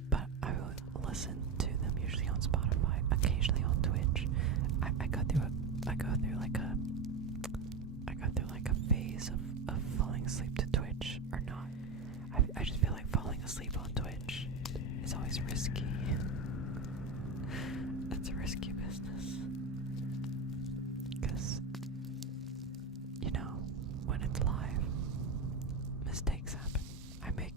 but I will listen to them usually on Spotify, occasionally on Twitch. I go through like a phase of falling asleep to Twitch or not. I just feel like falling asleep on Twitch is always risky. It's a risky business. Because, when it's live, mistakes happen. I make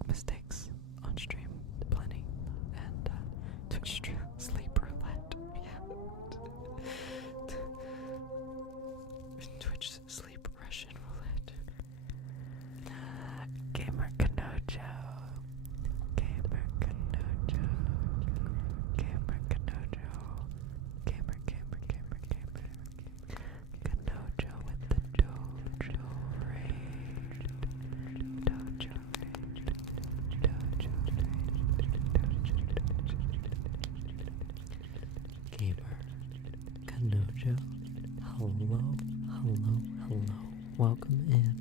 Kanojo. Hello, hello, hello. Welcome in.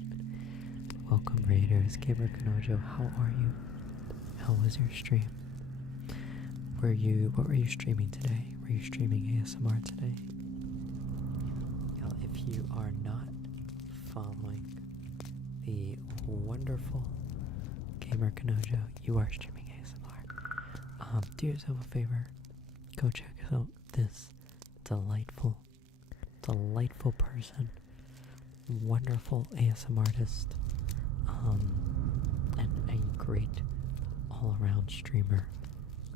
Welcome, Raiders. Gamer Kanojo, how are you? How was your stream? What were you streaming today? Were you streaming ASMR today? Now, if you are not following the wonderful Gamer Kanojo, you are streaming ASMR. Do yourself a favor. Go check out this delightful person, wonderful ASMR artist, and a great all-around streamer.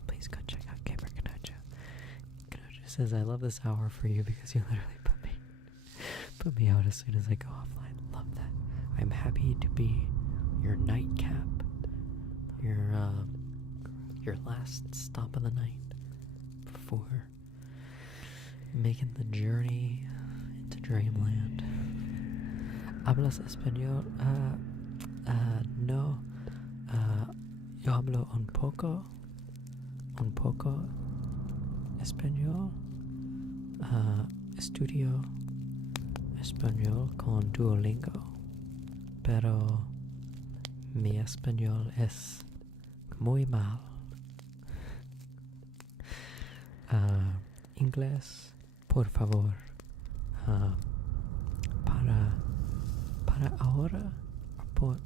Please go check out Gamer Kanojo. Kanojo says, I love this hour for you because you literally put me out as soon as I go offline. Love that. I'm happy to be your nightcap, your last stop of the night before making the journey into dreamland. ¿Hablas español? No. Yo hablo un poco español. Estudio español con Duolingo, pero mi español es muy mal. Inglés, por favor. Para ahora, for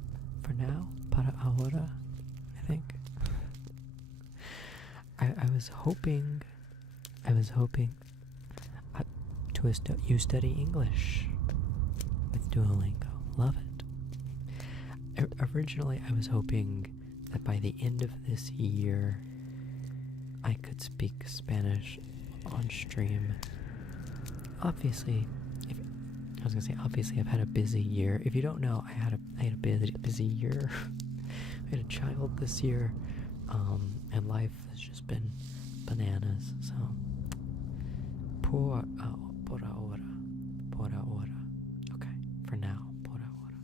now, para ahora, I think. I was hoping you study English with Duolingo. Love it. Originally, I was hoping that by the end of this year, I could speak Spanish on stream. Obviously, I've had a busy year. If you don't know, I had a busy year. I had a child this year, and life has just been bananas. So, por ahora. Okay, for now, por ahora.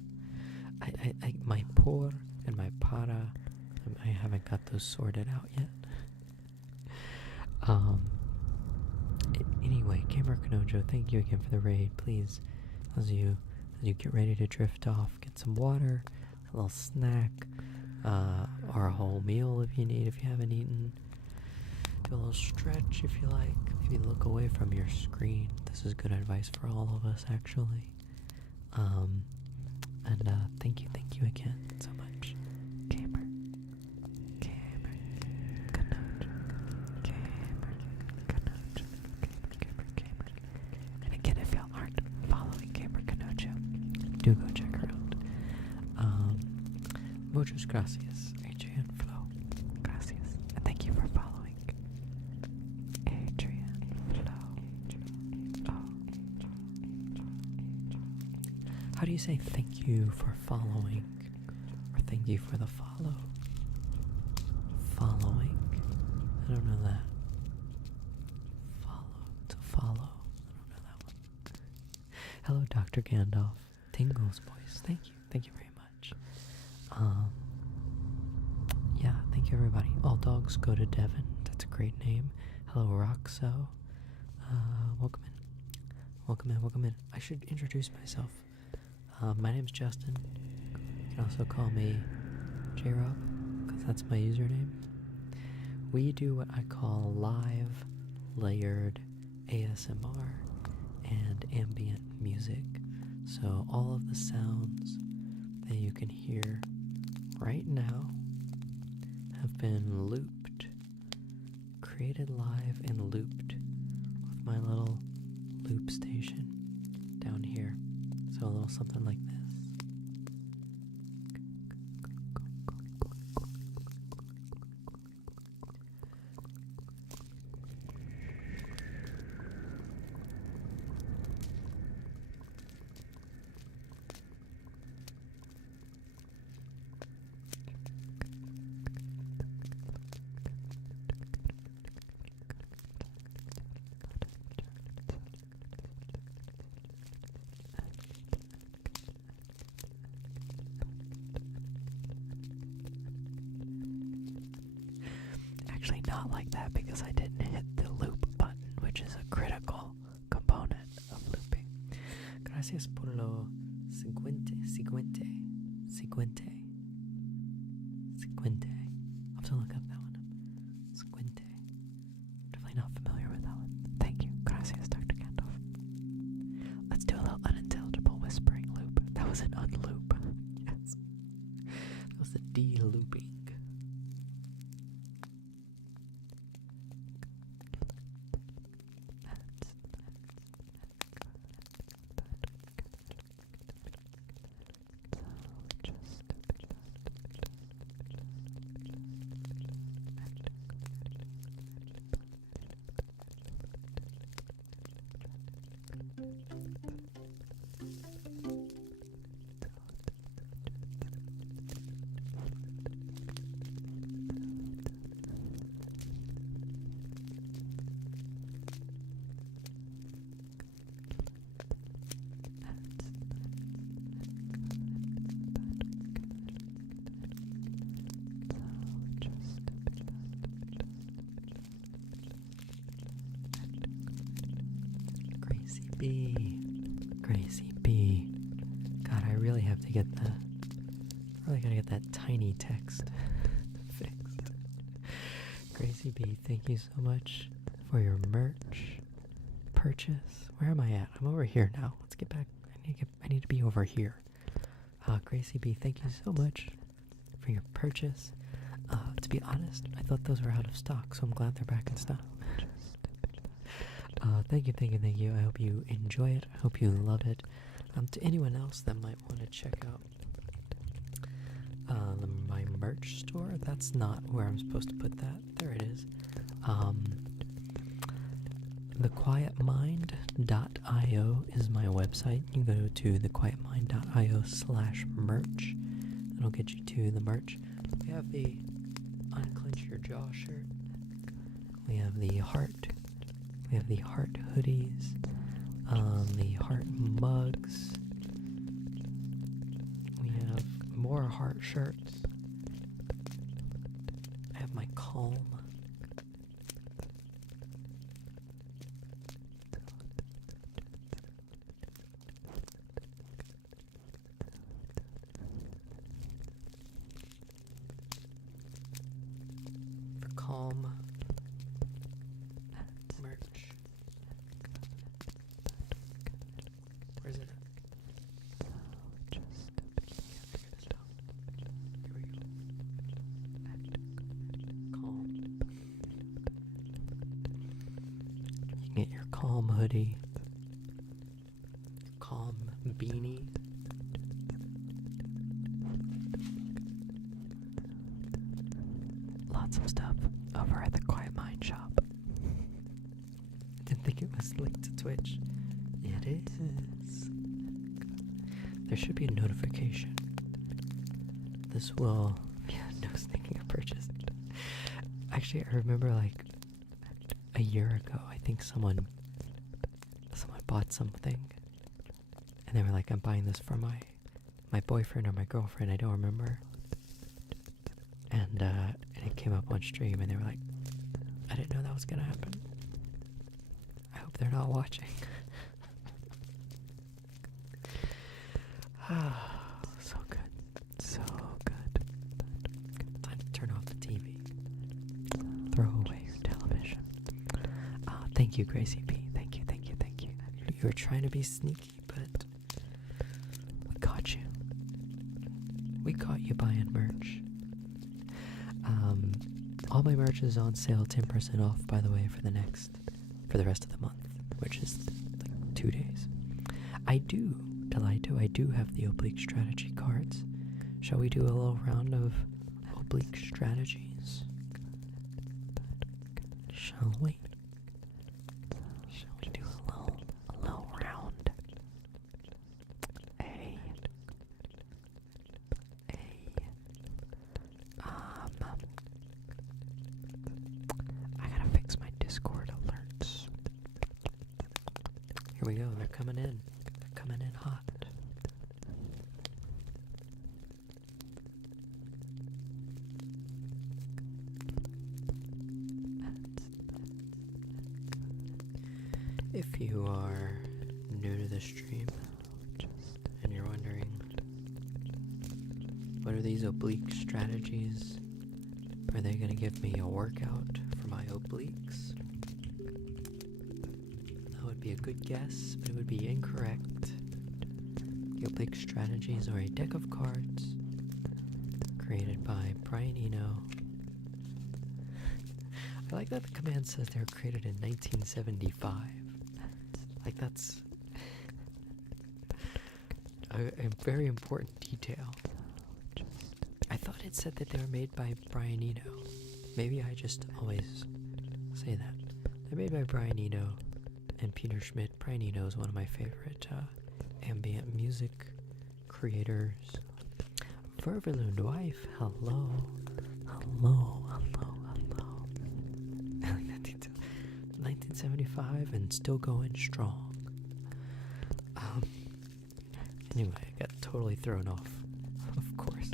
My por and my para, I haven't got those sorted out yet. Anyway, Gamer Kanojo, thank you again for the raid. Please, as you get ready to drift off, get some water, a little snack, or a whole meal if you haven't eaten. Do a little stretch if you like. Maybe look away from your screen. This is good advice for all of us, actually. And thank you again so much. Gamer Kanojo. And again, if y'all aren't following Gamer Kanojo, do go check her out. Muchas gracias, Adrian Flo. Gracias. And thank you for following Adrian Flo. How do you say thank you for following? Or thank you for the follow? Following. I don't know that. To follow. I don't know that one. Hello, Dr. Gandalf. Tingles voice. Thank you. Thank you very much. Yeah, thank you everybody. All dogs go to Devon. That's a great name. Hello, Roxo. Welcome in. I should introduce myself. My name's Justin. You can also call me J-Rob, because that's my username. We do what I call live, layered ASMR and ambient music. So all of the sounds that you can hear right now have been created live and looped with my little loop station down here. So a little something like this. Not like that because I didn't hit the loop button, which is a critical component Gracias por lo siguiente. I'll have to look up that one. Siguiente. Definitely not familiar with that one. Thank you. Gracias, Dr. Gandalf. Let's do a little unintelligible whispering loop. That was an unloop. Yes. That was the de-looping. Gracie B. God, I really have to get really gotta get that tiny text fixed. Gracie B, thank you so much for your merch purchase. Where am I at? I'm over here now. Let's get back. I need to be over here. Gracie B, thank you so much for your purchase. To be honest, I thought those were out of stock, so I'm glad they're back in stock. Thank you. I hope you enjoy it. I hope you love it. To anyone else that might want to check out my merch store, that's not where I'm supposed to put that. There it is. thequietmind.io is my website. You can go to thequietmind.io/merch. That'll get you to the merch. We have the Unclench Your Jaw shirt. We have the heart. We have the heart hoodies, the heart mugs. We have more heart shirts. I have my calm. For calm. Where's it at? Here we go. Calm. You can get your calm hoodie, your calm beanie. Lots of stuff over at the Quiet Mind shop. Didn't think it was linked to Twitch. It is. There should be a notification. This will... Yeah, no sneaking a purchase. Actually, I remember like a year ago, I think someone bought something. And they were like, I'm buying this for my boyfriend or my girlfriend, I don't remember. And it came up on stream and they were like, I didn't know that was gonna happen. I hope they're not watching. So good. So good. Time to turn off the TV. Throw away your television. Thank you, Gracie P. Thank you. You were trying to be sneaky, but we caught you. We caught you buying merch. All my merch is on sale, 10% off, by the way, for the rest of the month, which is like 2 days. I do have the Oblique strategy cards. Shall we do a little round of Oblique strategies? Shall we? Shall we do a little round? I gotta fix my Discord alerts. Here we go, they're coming in. They're coming in hot. If you are new to the stream, What are these oblique strategies? Are they going to give me a workout for my obliques? That would be a good guess, but it would be incorrect. The oblique strategies are a deck of cards created by Brian Eno. I like that the command says they were created in 1975. Like, that's a very important detail. I thought it said that they were made by Brian Eno. Maybe I just always say that. They're made by Brian Eno and Peter Schmidt. Brian Eno is one of my favorite ambient music creators. Ververlooned Wife, hello. Hello, hello, hello. 1975 and still going strong. Anyway, I got totally thrown off, of course,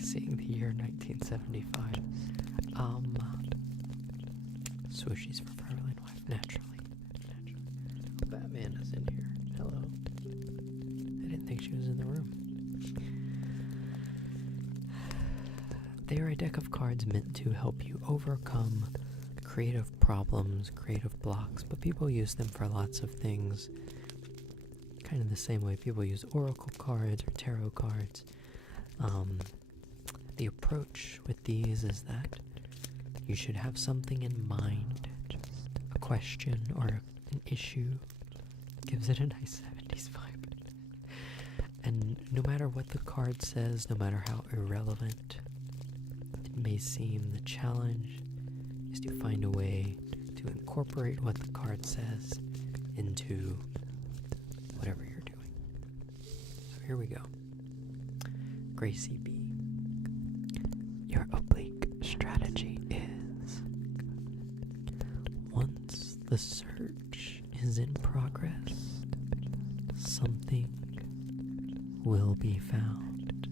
seeing the year 1975. Swooshies for Ververlooned Wife, naturally. Batman is in here. Hello. I didn't think she was in the room. They are a deck of cards meant to help you overcome creative problems, creative blocks, but people use them for lots of things. Kind of the same way people use oracle cards or tarot cards. The approach with these is that you should have something in mind, just a question or an issue. Gives it a nice 70s vibe. And no matter what the card says, no matter how irrelevant it may seem, the challenge is to find a way to incorporate what the card says into whatever you're doing. So here we go. Gracie B. Your oblique strategy is: once the search is in progress, something will be found.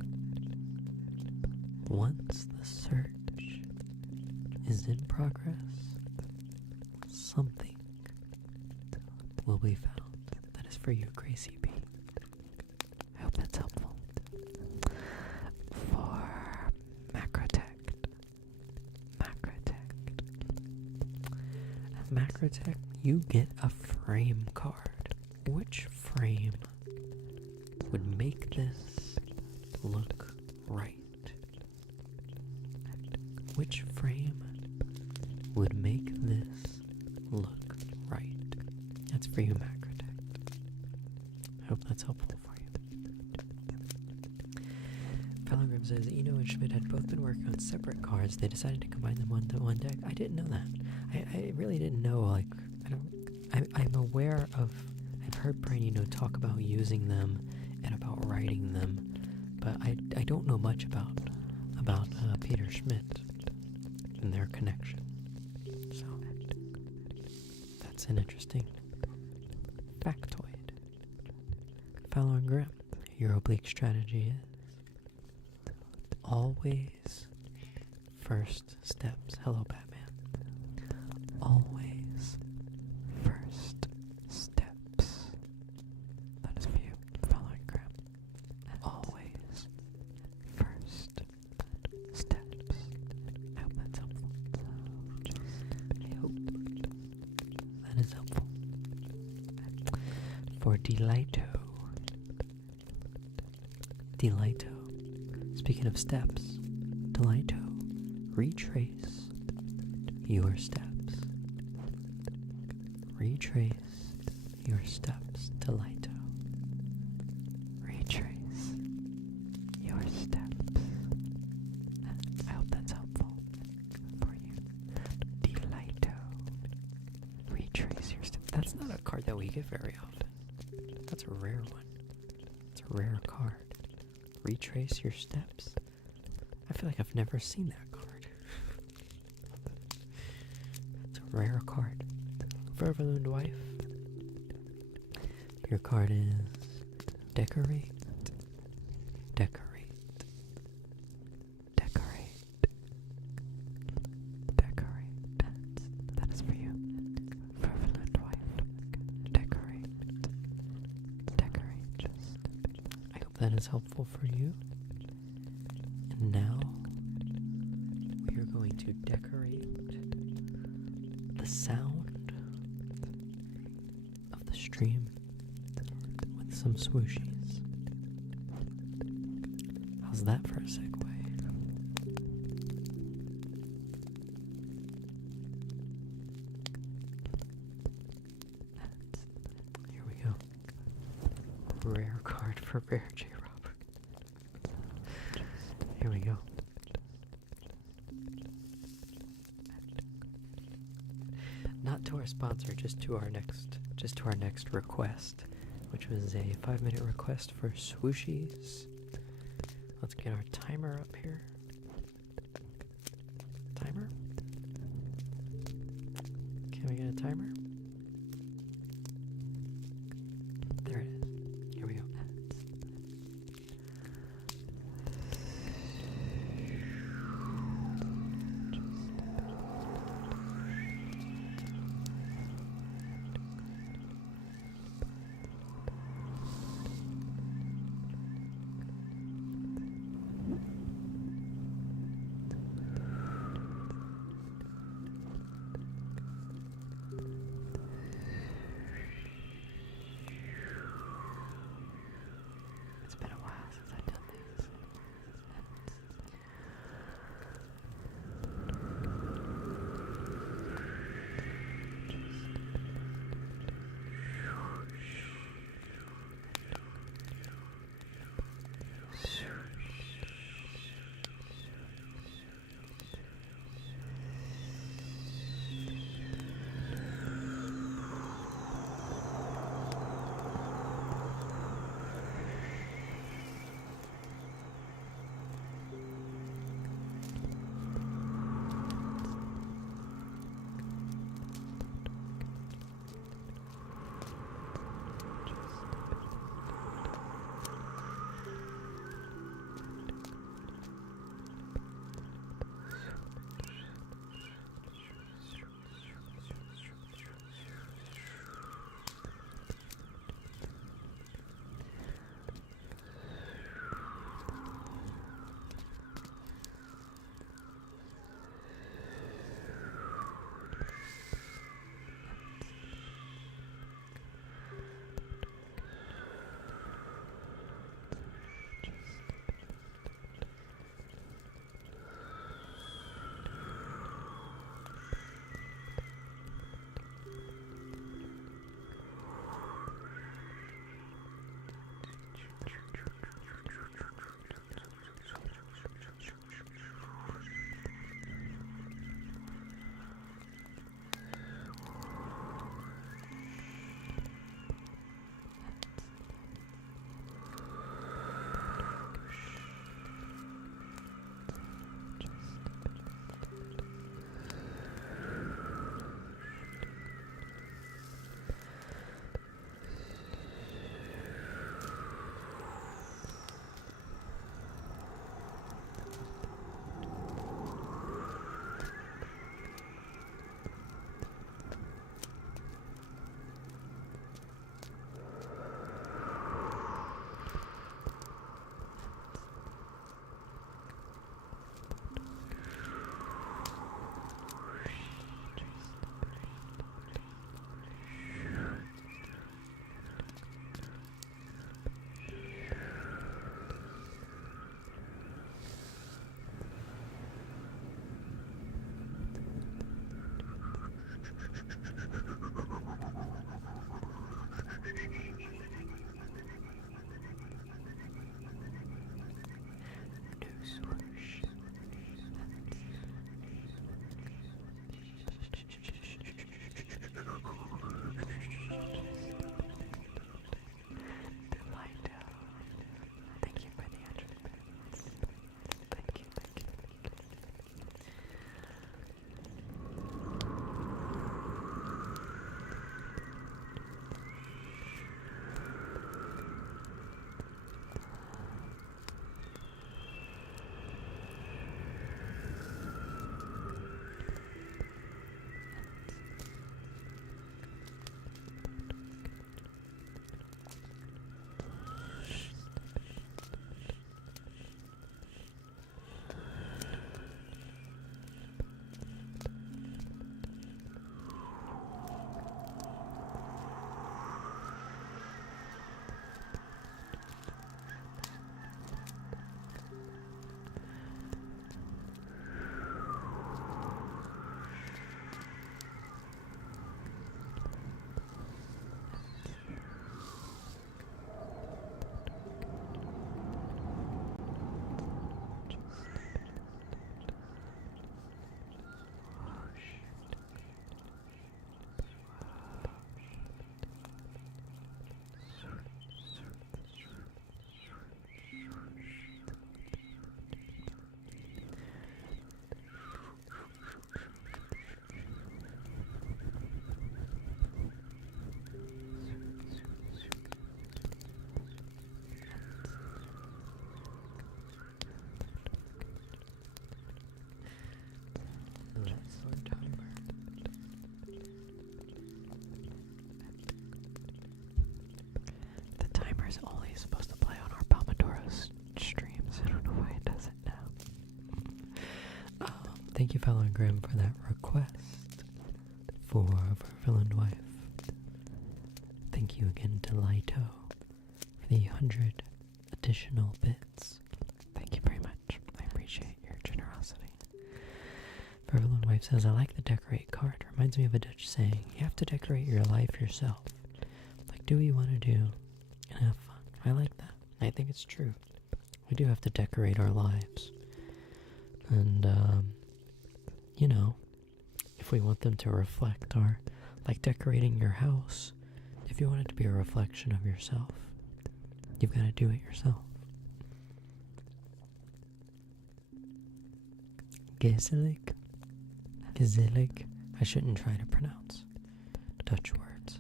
Once the search is in progress, something will be found. That is for you, Gracie B. I hope that's helpful. For Macrotech, you get a frame card. Which frame would make this look right? Which frame would make this look right? That's for you, Macrotech. I hope that's helpful for you. Falangrim says Eno and Schmidt had both been working on separate cards. They decided to combine them onto one deck. I didn't know that. I really didn't know. Like, I'm aware of. I've heard Brian Eno talk about using them and about writing them, but I don't know much about Peter Schmidt and their connection. So that's an interesting factoid. Fallon Grimm, your oblique strategy is always first steps. Hello, Batman. Always first steps. That is for you, Fallon Grimm. Always first steps. I hope that's helpful. I hope that is helpful. For Delito. Speaking of steps, Delito, retrace your steps. Retrace your steps, Delito. Retrace your steps. I hope that's helpful for you. Delito. Retrace your steps. That's not a card that we get very often. That's a rare one. It's a rare card. Retrace your steps. I feel like I've never seen that card. It's a rare card. Ververlooned Wife. Your card is decorate. Decorate. Decorate. Decorate. That is for you. Ververlooned Wife. Decorate. Decorate. I hope that is helpful for you. stream with some swooshies. How's that for a segue? Here we go. Rare card for Rare J. Robert. Here we go. Not to our sponsor, just to our next request, which was a 5-minute request for swooshies. Let's get our timer up here. Timer? Can we get a timer? There it is. Here we go. It's been a while since I've done these. was only supposed to play on our Pomodoro streams. I don't know why it does it now. Thank you, Fallon Graham, for that request for Villain Wife. Thank you again to Lito for the 100 additional bits. Thank you very much. I appreciate your generosity. Villain Wife says, I like the decorate card. Reminds me of a Dutch saying, you have to decorate your life yourself. Like, do what you want to do and have fun. I like that. I think it's true. We do have to decorate our lives. And, you know, if we want them to reflect our, like decorating your house, if you want it to be a reflection of yourself, you've got to do it yourself. Gezellig. I shouldn't try to pronounce Dutch words.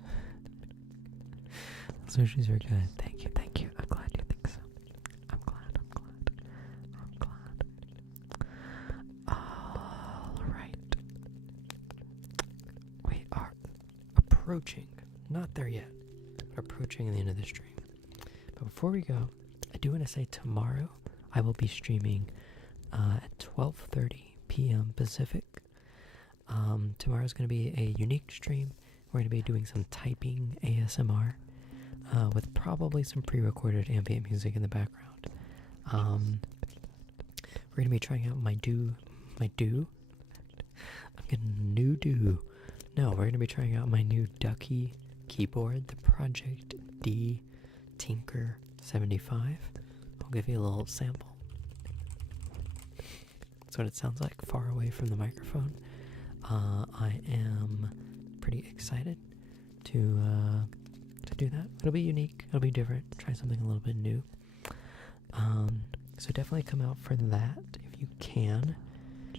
Sushis are good. Thank you. I'm glad you think so. I'm glad. Alright. We are approaching, not there yet, but approaching the end of the stream. But before we go, I do want to say tomorrow I will be streaming at 12:30 p.m. Pacific. Tomorrow's going to be a unique stream. We're going to be doing some typing ASMR with probably some pre-recorded ambient music in the background. We're going to be trying out my do. I'm getting new do. No, we're going to be trying out my new Ducky keyboard, the Project D Tinker 75. I'll give you a little sample. That's what it sounds like far away from the microphone. I am pretty excited to do that. It'll be unique. It'll be different. Try something a little bit new. So definitely come out for that if you can.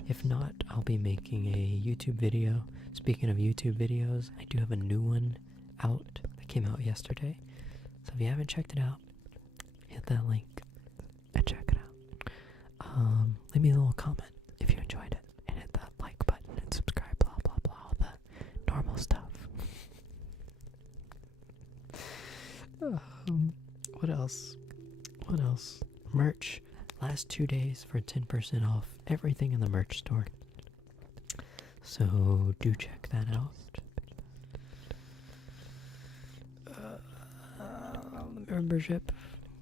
If not, I'll be making a YouTube video. Speaking of YouTube videos, I do have a new one out that came out yesterday. So if you haven't checked it out, hit that link and check it out. Leave me a little comment if you enjoyed it, and hit that like button and subscribe, blah blah blah, all the normal stuff. What else? Merch. Last 2 days for 10% off everything in the merch store. So do check that out. Membership.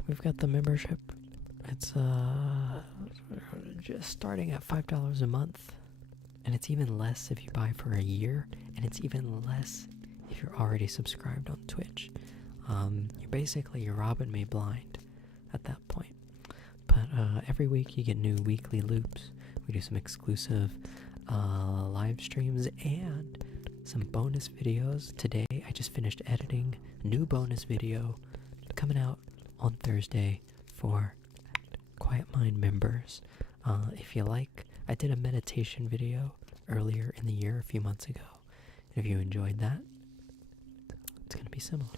We've got the membership. It's just starting at $5 a month, and it's even less if you buy for a year, and it's even less if you're already subscribed on Twitch. You're robbing me blind at that point. But every week you get new weekly loops. We do some exclusive live streams and some bonus videos. Today I just finished editing a new bonus video coming out on Thursday for Quiet Mind members. If you like, I did a meditation video earlier in the year, a few months ago. And if you enjoyed that, it's going to be similar.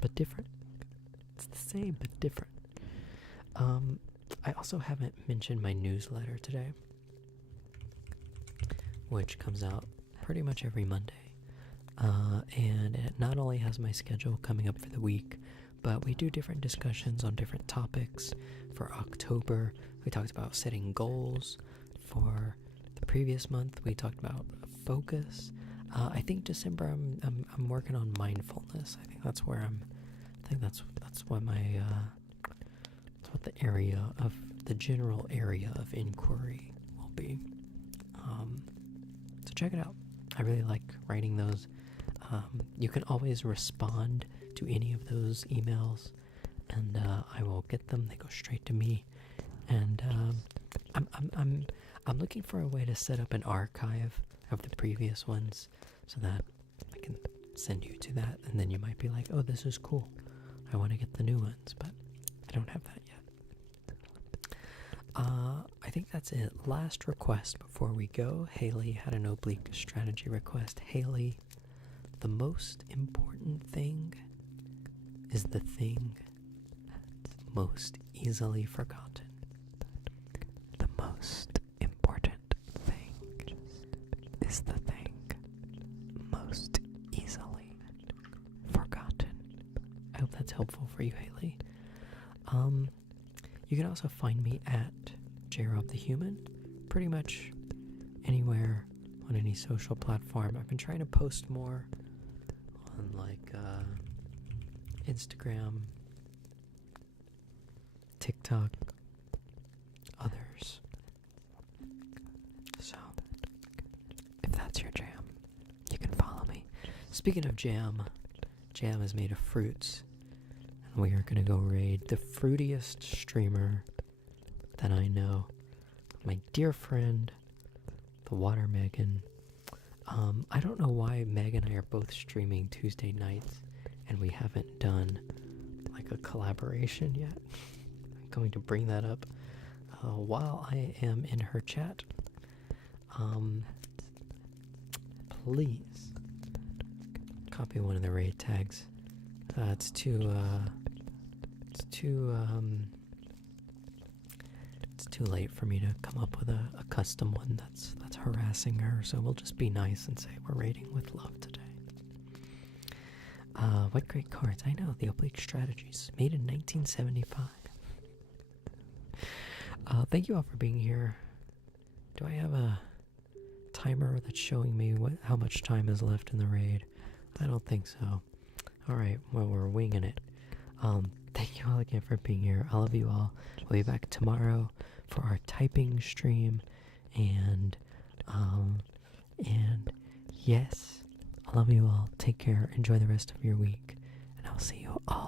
But different. It's the same, but different. I also haven't mentioned my newsletter today, which comes out pretty much every Monday. And it not only has my schedule coming up for the week, but we do different discussions on different topics. For October, we talked about setting goals. For the previous month, we talked about focus. I think December, I'm working on mindfulness. I think that's where that's what my that's what the area of the general area of inquiry will be. So check it out. I really like writing those. You can always respond to any of those emails, and I will get them. They go straight to me, and I'm looking for a way to set up an archive of the previous ones so that I can send you to that, and then you might be like, oh, this is cool, I want to get the new ones, but I don't have that yet. I think that's it. Last request before we go. Haley had an Oblique strategy request. Haley, the most important thing is the thing that's most easily forgotten. The most important thing is the thing most easily forgotten. I hope that's helpful for you, Haley. You can also find me at JRob the Human, pretty much anywhere on any social platform. I've been trying to post more on like Instagram, TikTok, others. So, if that's your jam, you can follow me. Speaking of jam is made of fruits. And we are going to go raid the fruitiest streamer that I know. My dear friend, the Water Megan. I don't know why Meg and I are both streaming Tuesday nights and we haven't done like a collaboration yet. I'm going to bring that up while I am in her chat. Please copy one of the raid tags. It's too late for me to come up with a custom one that's harassing her, so we'll just be nice and say we're raiding with love today. What great cards. I know, the Oblique Strategies, made in 1975. Thank you all for being here. Do I have a timer that's showing me how much time is left in the raid? I don't think so. Alright, well, we're winging it. Thank you all again for being here. I love you all. We'll be back tomorrow for our typing stream, and yes, I love you all. Take care. Enjoy the rest of your week, and I'll see you all